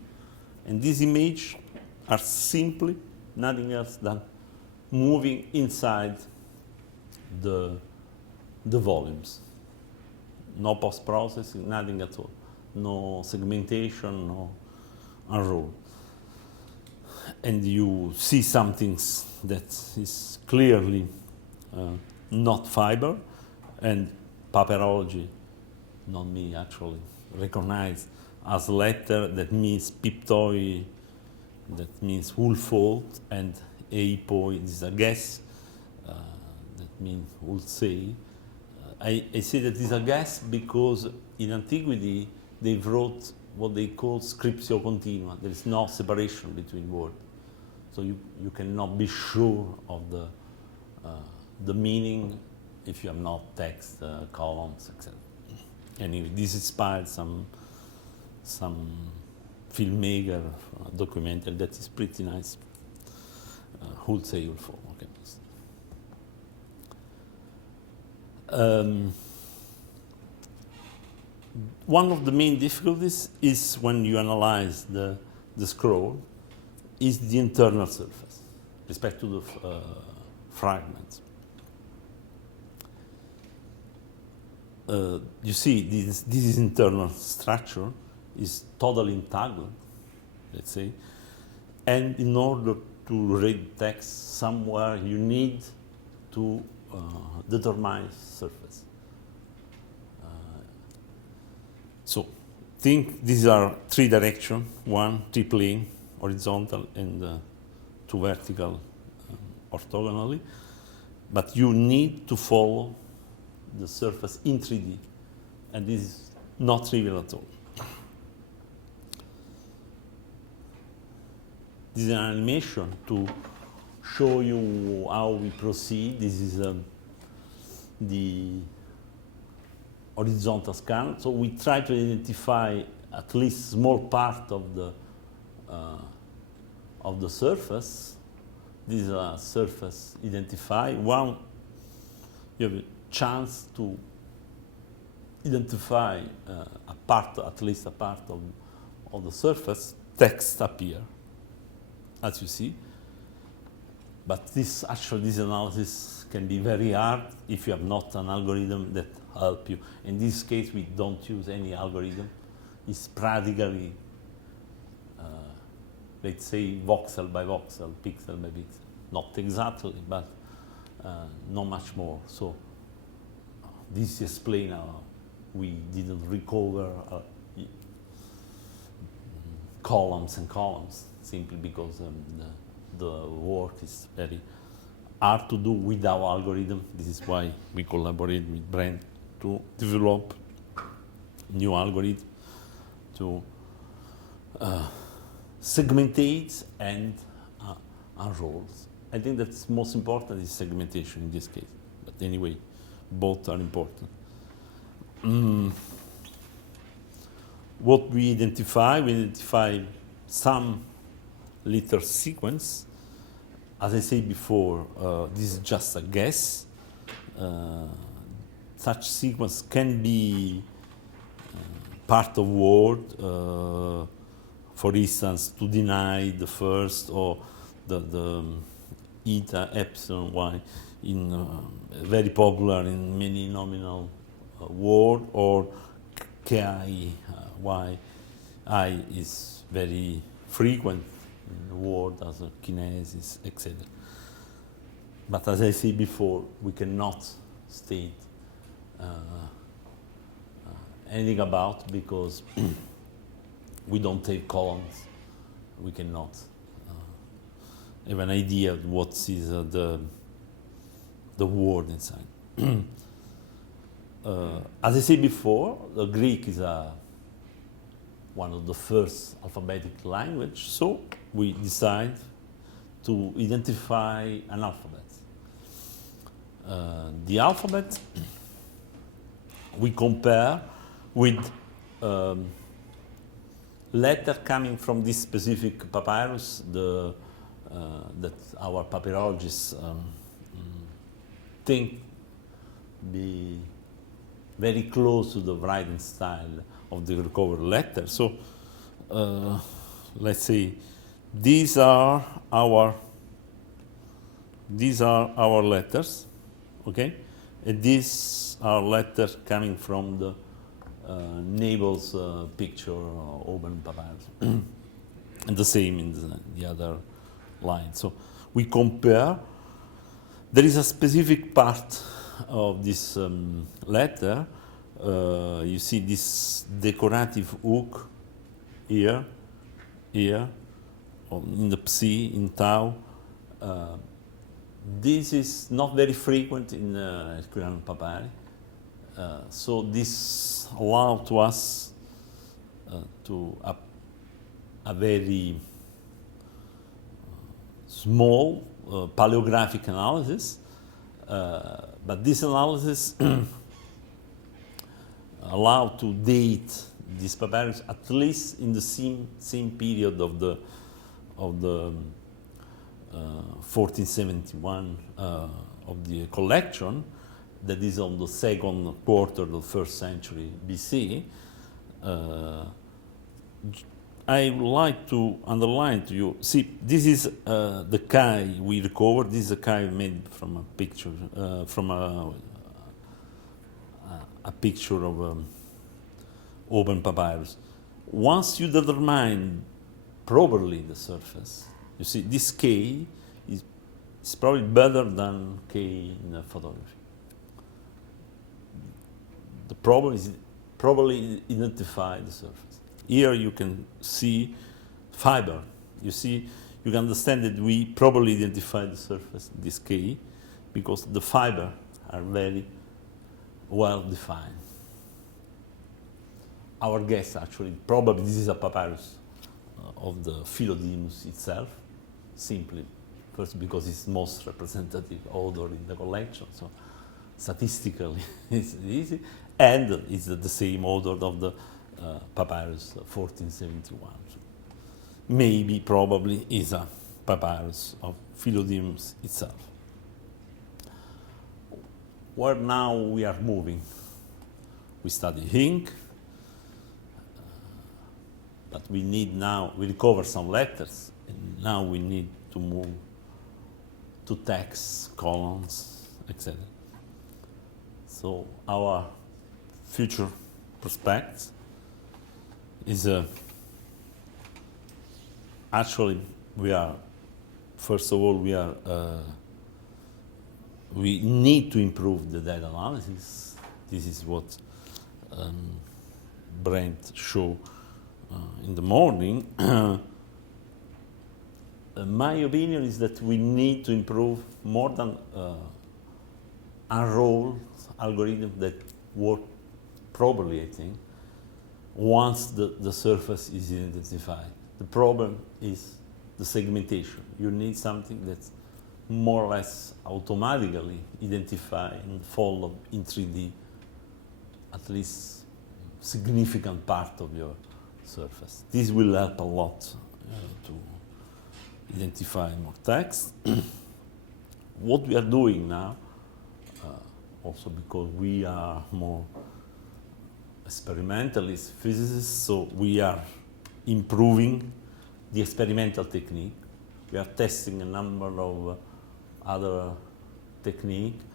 And these images are simply nothing else than moving inside the volumes. No post-processing, nothing at all. No segmentation, no unroll. And you see some things that is clearly not fiber, and papyrology, not me actually, recognized as letter that means piptoi, that means wool fold, and eipoi is a guess, that means wool say. I say that is a guess because in antiquity they wrote what they call scriptio continua. There is no separation between words. So you cannot be sure of the meaning if you have not text, columns, etc. Anyway, this inspired some filmmaker documentary that is pretty nice. Wholesale form. Okay. One of the main difficulties is when you analyze the scroll is the internal surface respect to the fragments. You see, this internal structure is totally entangled, let's say, and in order to read text somewhere, you need to determine surface. So, think these are three directions: one triplane, horizontal, and two vertical, orthogonally. But you need to follow the surface in 3D, and this is not trivial at all. This is an animation to show you how we proceed. This is the horizontal scan. So we try to identify at least small part of the surface. This is a surface identify. One, you have a chance to identify a part, at least a part of the surface. Text appear, as you see. But this analysis can be very hard if you have not an algorithm that help you. In this case, we don't use any algorithm. It's practically, let's say, voxel by voxel, pixel by pixel. Not exactly, but not much more. So this explains how we didn't recover columns and columns, simply because the work is very hard to do without algorithm. This is why we collaborate with Brent to develop new algorithm to segmentate and unrolls. I think that's most important is segmentation in this case. But anyway, both are important. What we identify some letter sequence. As I said before, this is just a guess. Such sequence can be part of word, for instance, to deny the first or the eta, epsilon, y, very popular in many nominal word, or ki, y, I is very frequent in the word as a kinesis, etc. But as I said before, we cannot state anything about because we don't take columns. We cannot have an idea of what is the word inside. As I said before, the Greek is one of the first alphabetic language, so we decide to identify an alphabet. The alphabet we compare with letter coming from this specific papyrus that our papyrologists think be very close to the writing style of the recovered letter. So let's say these are our these are our letters, okay? And these are letters coming from the Naples picture, Open Papyrus. And the same in the other line. So we compare. There is a specific part of this letter. You see this decorative hook here, in the psi, in tau. This is not very frequent in Herculaneum Papyri. So this allows to us to a very small paleographic analysis, but this analysis allow to date this papyrus at least in the same period of the 1471 of the collection, that is on the second quarter of the first century BC. I would like to underline to you, see, this is the Kai we recovered. This is a Kai made from a picture, from a picture of open papyrus. Once you determine properly the surface, you see, this K is probably better than K in the photography. The problem is probably identify the surface. Here you can see fiber. You see, you can understand that we probably identify the surface, this K, because the fiber are very well defined. Our guess actually, probably this is a papyrus of the Philodemus itself, simply first because it's most representative order in the collection, so statistically it's easy, and it's the same order of the papyrus 1471. So maybe, probably, is a papyrus of Philodemus itself. Where now we are moving, we study ink, but we need now, we recover some letters, and now we need to move to text, columns, etc. So our future prospects is actually we are, first of all, we need to improve the data analysis. This is what Brent showed in the morning. My opinion is that we need to improve more than unrolled algorithm that work properly, I think, once the surface is identified. The problem is the segmentation. You need something that's more or less automatically identify and follow in 3D at least significant part of your surface. This will help a lot to identify more text. What we are doing now, also because we are more experimentalist physicists, so we are improving the experimental technique. We are testing a number of other techniques.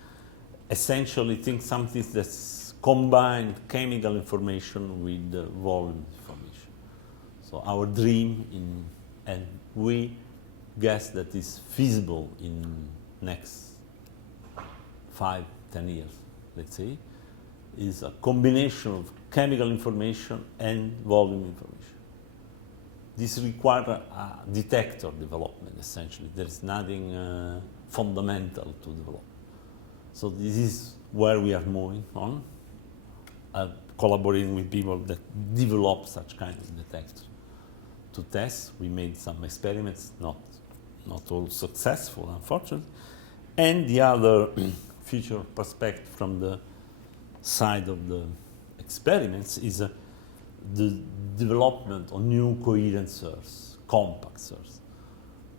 Essentially, think something that's combined chemical information with volume information. So our dream, and we guess that is feasible in next 5-10 years, let's say, is a combination of chemical information and volume information. This requires a detector development, essentially. There is nothing fundamental to develop. So this is where we are moving on, collaborating with people that develop such kind of detector to test. We made some experiments, not all successful, unfortunately. And the other future prospect from the side of the experiments is the development of new coherent source, compact source.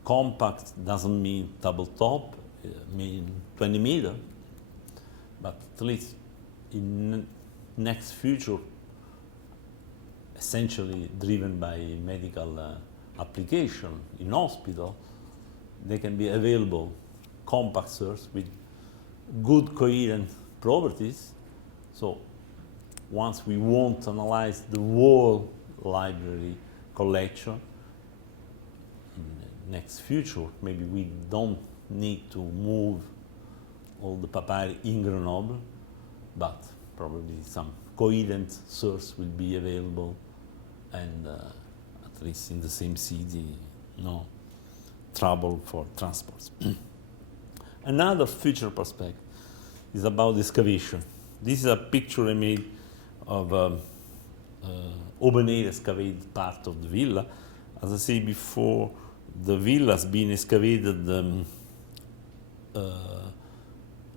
Compact doesn't mean tabletop, it means 20 meter, but at least in next future, essentially driven by medical application in hospital, they can be available compact source with good coherent properties. So once we want to analyze the whole library collection in the next future, maybe we don't need to move all the papyri in Grenoble, but probably some coherent source will be available, and at least in the same city, no trouble for transports. Another future prospect is about excavation. This is a picture I made of open-air excavated part of the villa. As I said before, the villa has been excavated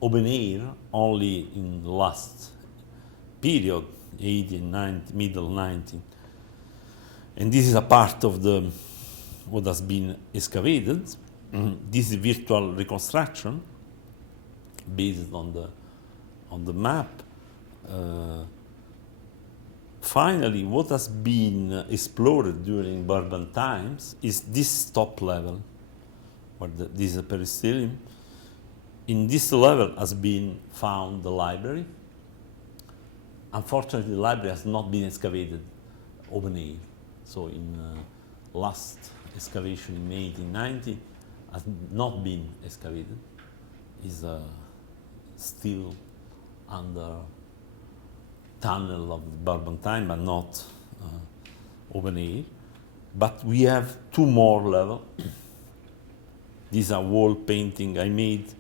open air only in the last period, 18, 19, middle 19. And this is a part of what has been excavated. This is virtual reconstruction based on the map. Finally, what has been explored during Bourbon times is this top level, where this is a peristelium. In this level has been found the library. Unfortunately, the library has not been excavated open air. So in last excavation in 1890 has not been excavated. Is still under tunnel of the Bourbon time, but not open air. But we have two more levels. This is a wall painting I made.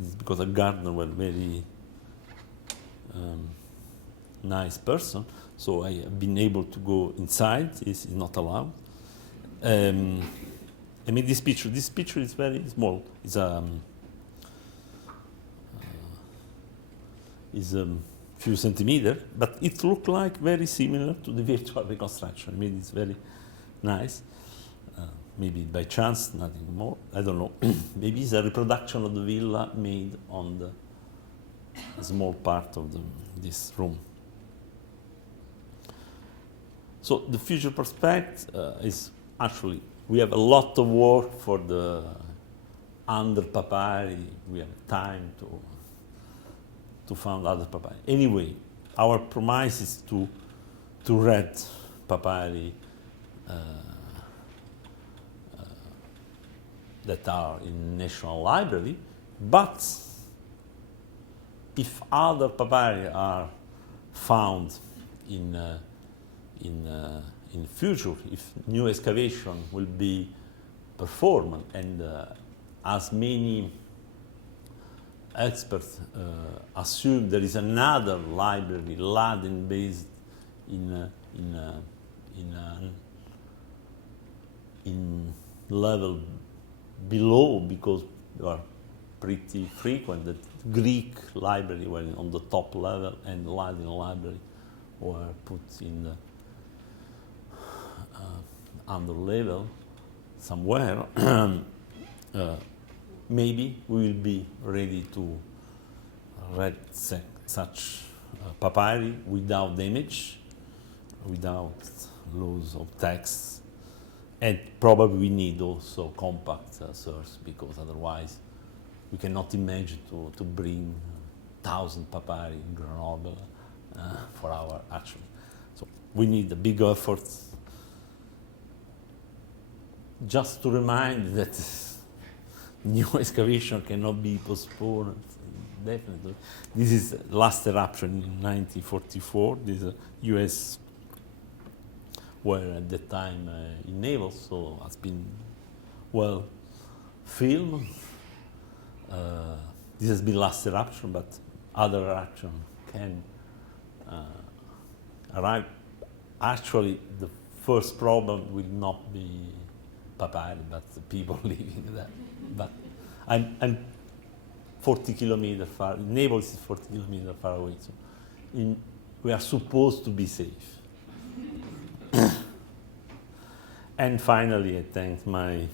It's because a gardener was very nice person, so I have been able to go inside. It's not allowed. I made this picture. This picture is very small. It's a few centimeters, but it looked like very similar to the virtual reconstruction. I mean, it's very nice. Maybe by chance, nothing more. I don't know. Maybe it's a reproduction of the villa made on the small part of this room. So the future prospect is actually, we have a lot of work for the under papyri. We have time to find other papyri. Anyway, our promise is to read papyri that are in National Library, but if other papyri are found in future, if new excavation will be performed, and as many experts assume there is another library, Latin based in level below, because they are pretty frequent, that Greek library were on the top level and Latin library were put in the under level somewhere. Maybe we will be ready to read such papyri without damage, without loss of text, and probably we need also compact source, because otherwise we cannot imagine to bring 1,000 papyri in Grenoble for our action. So we need a big effort. Just to remind that new excavation cannot be postponed, definitely. This is last eruption in 1944. This is US were at that time in naval, so has been well filmed. This has been last eruption, but other eruption can arrive. Actually, the first problem will not be papyri, but the people living there. But I'm 40 kilometers far. Naples is 40 kilometers far away, so we are supposed to be safe. And finally, I thank my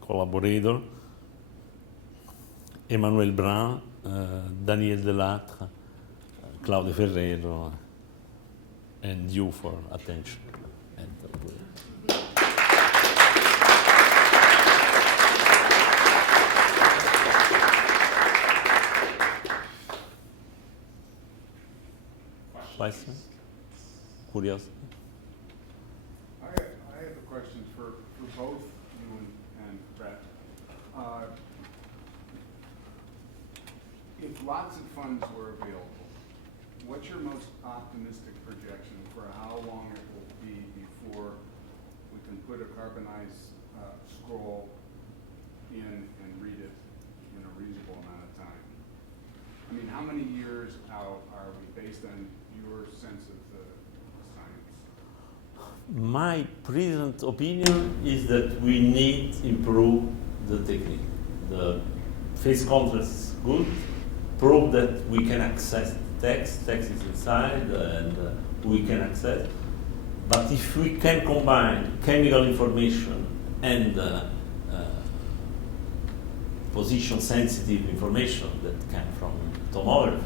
collaborator, Emmanuel Brun, Daniel Delattre, Claudio Ferrero, and you for attention. And, question? Curiosity? I have a question for both you and Brett. If lots of funds were available, what's your most optimistic projection for how long it will be before we can put a carbonized scroll in and read it in a reasonable amount of time? I mean, how many years out are we based on your sense of the science? My present opinion is that we need to improve the technique. The phase contrast is good, prove that we can access text is inside and we can access. But if we can combine chemical information and position sensitive information that came from tomography,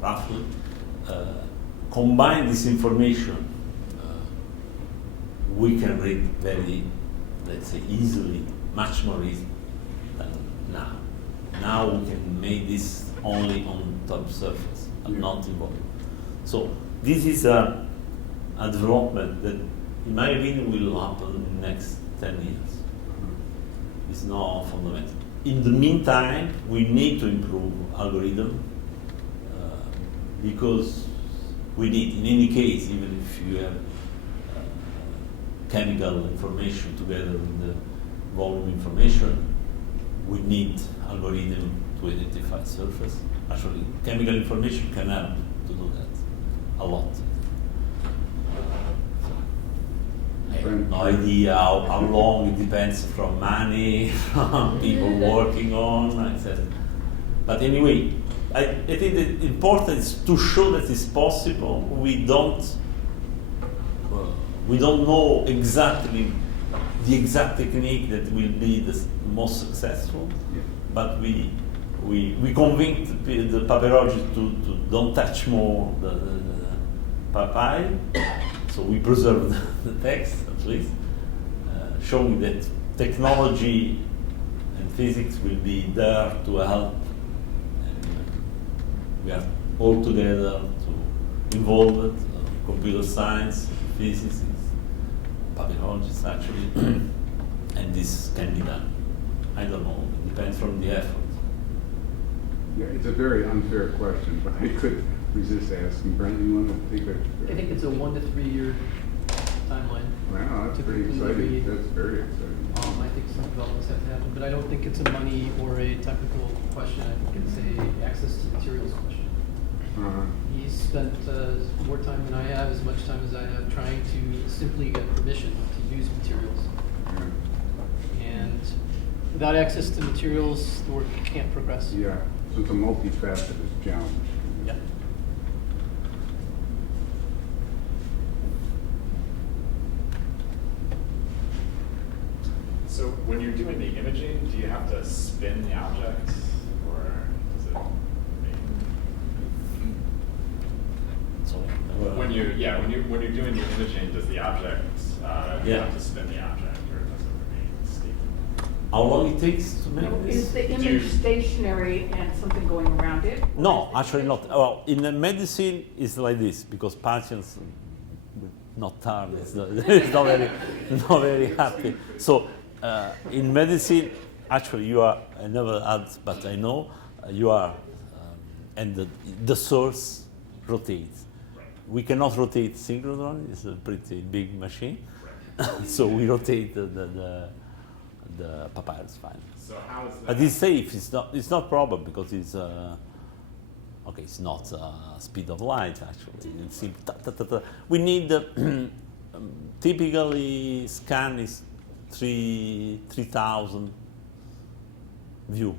roughly, combine this information, we can read very, let's say, easily, much more easily than now. Now we can make this only on top surface and not in volume. So this is a development that, in my opinion, will happen in the next 10 years. It's not fundamental. In the meantime, we need to improve algorithm because we need, in any case, even if you have chemical information together with the volume information, we need algorithm to identify surface. Actually, chemical information can help to do that a lot. I have no idea how long it depends from money, from people working on, etc. But anyway, I think the important is to show that it's possible. We don't know exactly the exact technique that will be the most successful, but we convince the papyrologists to don't touch more the papyri, so we preserve the text at least, showing that technology and physics will be there to help. And we are all together to involve it, computer science, physicists, papyrologists actually, and this can be done. I don't know, it depends from the effort. Yeah, it's a very unfair question, but I could resist asking. Brent, you want to take it? I think it's a 1 to 3 year timeline. Wow, that's pretty exciting. That's very exciting. I think some developments have to happen, but I don't think it's a money or a technical question. I think it's a access to materials question. He spent more time than I have, as much time as I have, trying to simply get permission to use materials. Yeah. And without access to materials, the work can't progress. Yeah, so it's a multifaceted challenge. Yeah. So when you're doing the imaging, do you have to spin the object, or does it? When you're doing the imaging, does the object you have to spin the object, or does it remain stable? How long it takes to make this? Is the image stationary and something going around it? No, actually not. Well, in the medicine, it's like this because patients with not tired, it's not very happy. So in medicine, actually, you are. I never had, but I know you are, and the source rotates. We cannot rotate synchrotron; it's a pretty big machine, so we rotate the papyrus fine. So how is that? But it's safe. It's not problem because it's okay. It's not speed of light actually. It's we need typically scan is 3,000 view,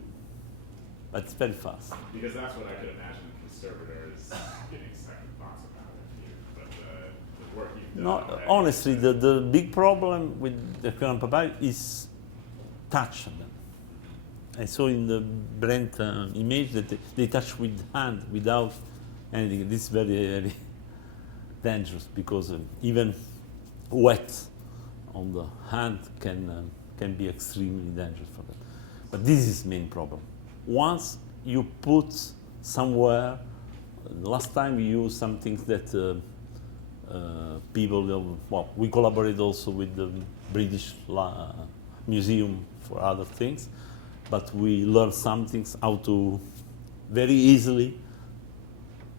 but it's very fast. Because that's what I could imagine conservators getting second thoughts about it. But the work you've done. No, already, honestly, the big problem with the Herculaneum Papyri is touch them. I saw in the Brent image that they touch with hand without anything. This is very, very dangerous because even wet on the hand can be extremely dangerous for them. But this is the main problem. Once you put somewhere The last time we used some things that people, well, we collaborate also with the British Museum for other things, but we learned some things how to very easily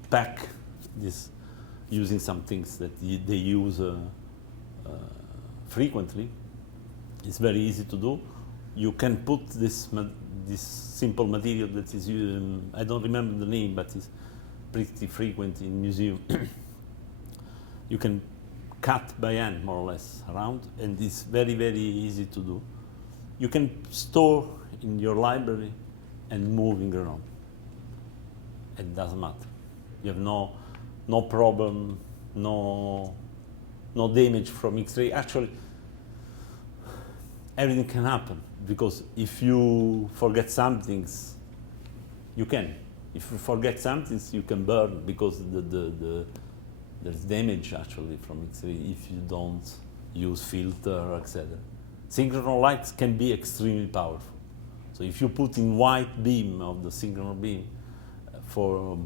pack this using some things that they use frequently. It's very easy to do. You can put this simple material that is, I don't remember the name, but it's pretty frequent in museum. You can cut by hand, more or less, around, and it's very, very easy to do. You can store in your library and moving around. It doesn't matter. You have no problem, no damage from X-ray. Actually, everything can happen, because if you forget some things, you can. If you forget some things, you can burn, because there's damage actually from X-ray if you don't use filter, etc. Synchrotron lights can be extremely powerful. So if you put in white beam of the synchrotron beam for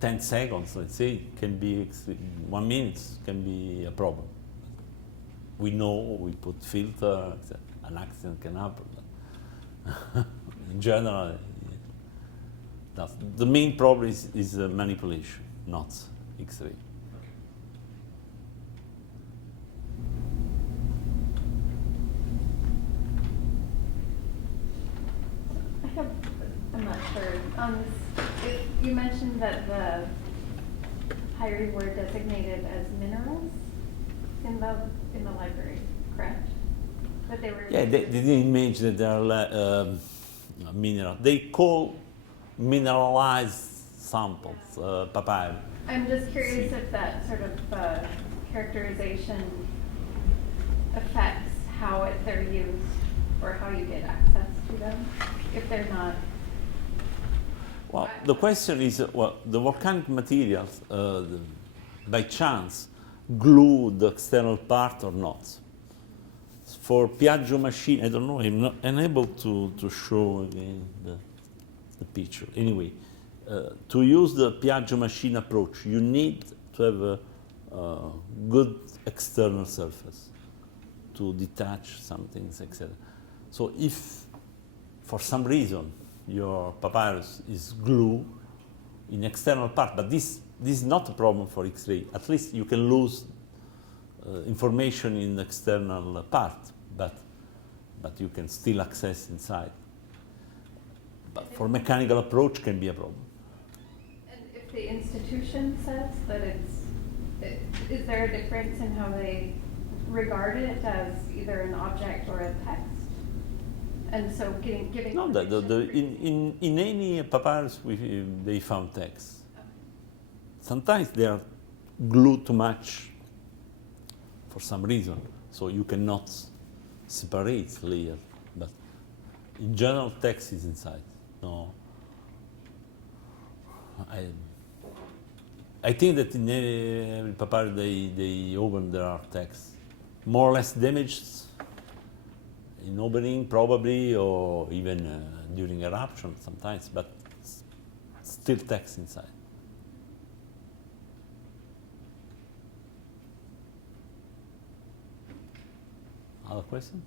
10 seconds, let's say, can be 1 minute can be a problem. We know we put filter, etc. An accident can happen. But in general, the main problem is manipulation, not X-ray. I'm not sure. You mentioned that the papyri were designated as minerals in the library, correct? That they were. Yeah, they didn't mention that they are mineral. They call mineralized samples papyri. I'm just curious if that sort of characterization affects how they're used or how you get access to them, if they're not. Well, the question is, the volcanic materials, by chance, glue the external part or not? For Piaggio machine, I don't know, I'm not unable to show again the picture. Anyway, to use the Piaggio machine approach, you need to have a good external surface to detach some things, etc. So if, for some reason, your papyrus is glue in external part, but this is not a problem for X-ray. At least you can lose information in the external part, but you can still access inside. But for mechanical approach can be a problem. And if the institution says that is there a difference in how they regard it as either an object or a text? And so giving No, in any papyrus they found text. Okay. Sometimes they are glued too much for some reason, so you cannot separate layers. But in general, text is inside. No, I think that in every papyrus they open there are texts, more or less damaged. In opening, probably, or even during eruption sometimes, but still text inside. Other question?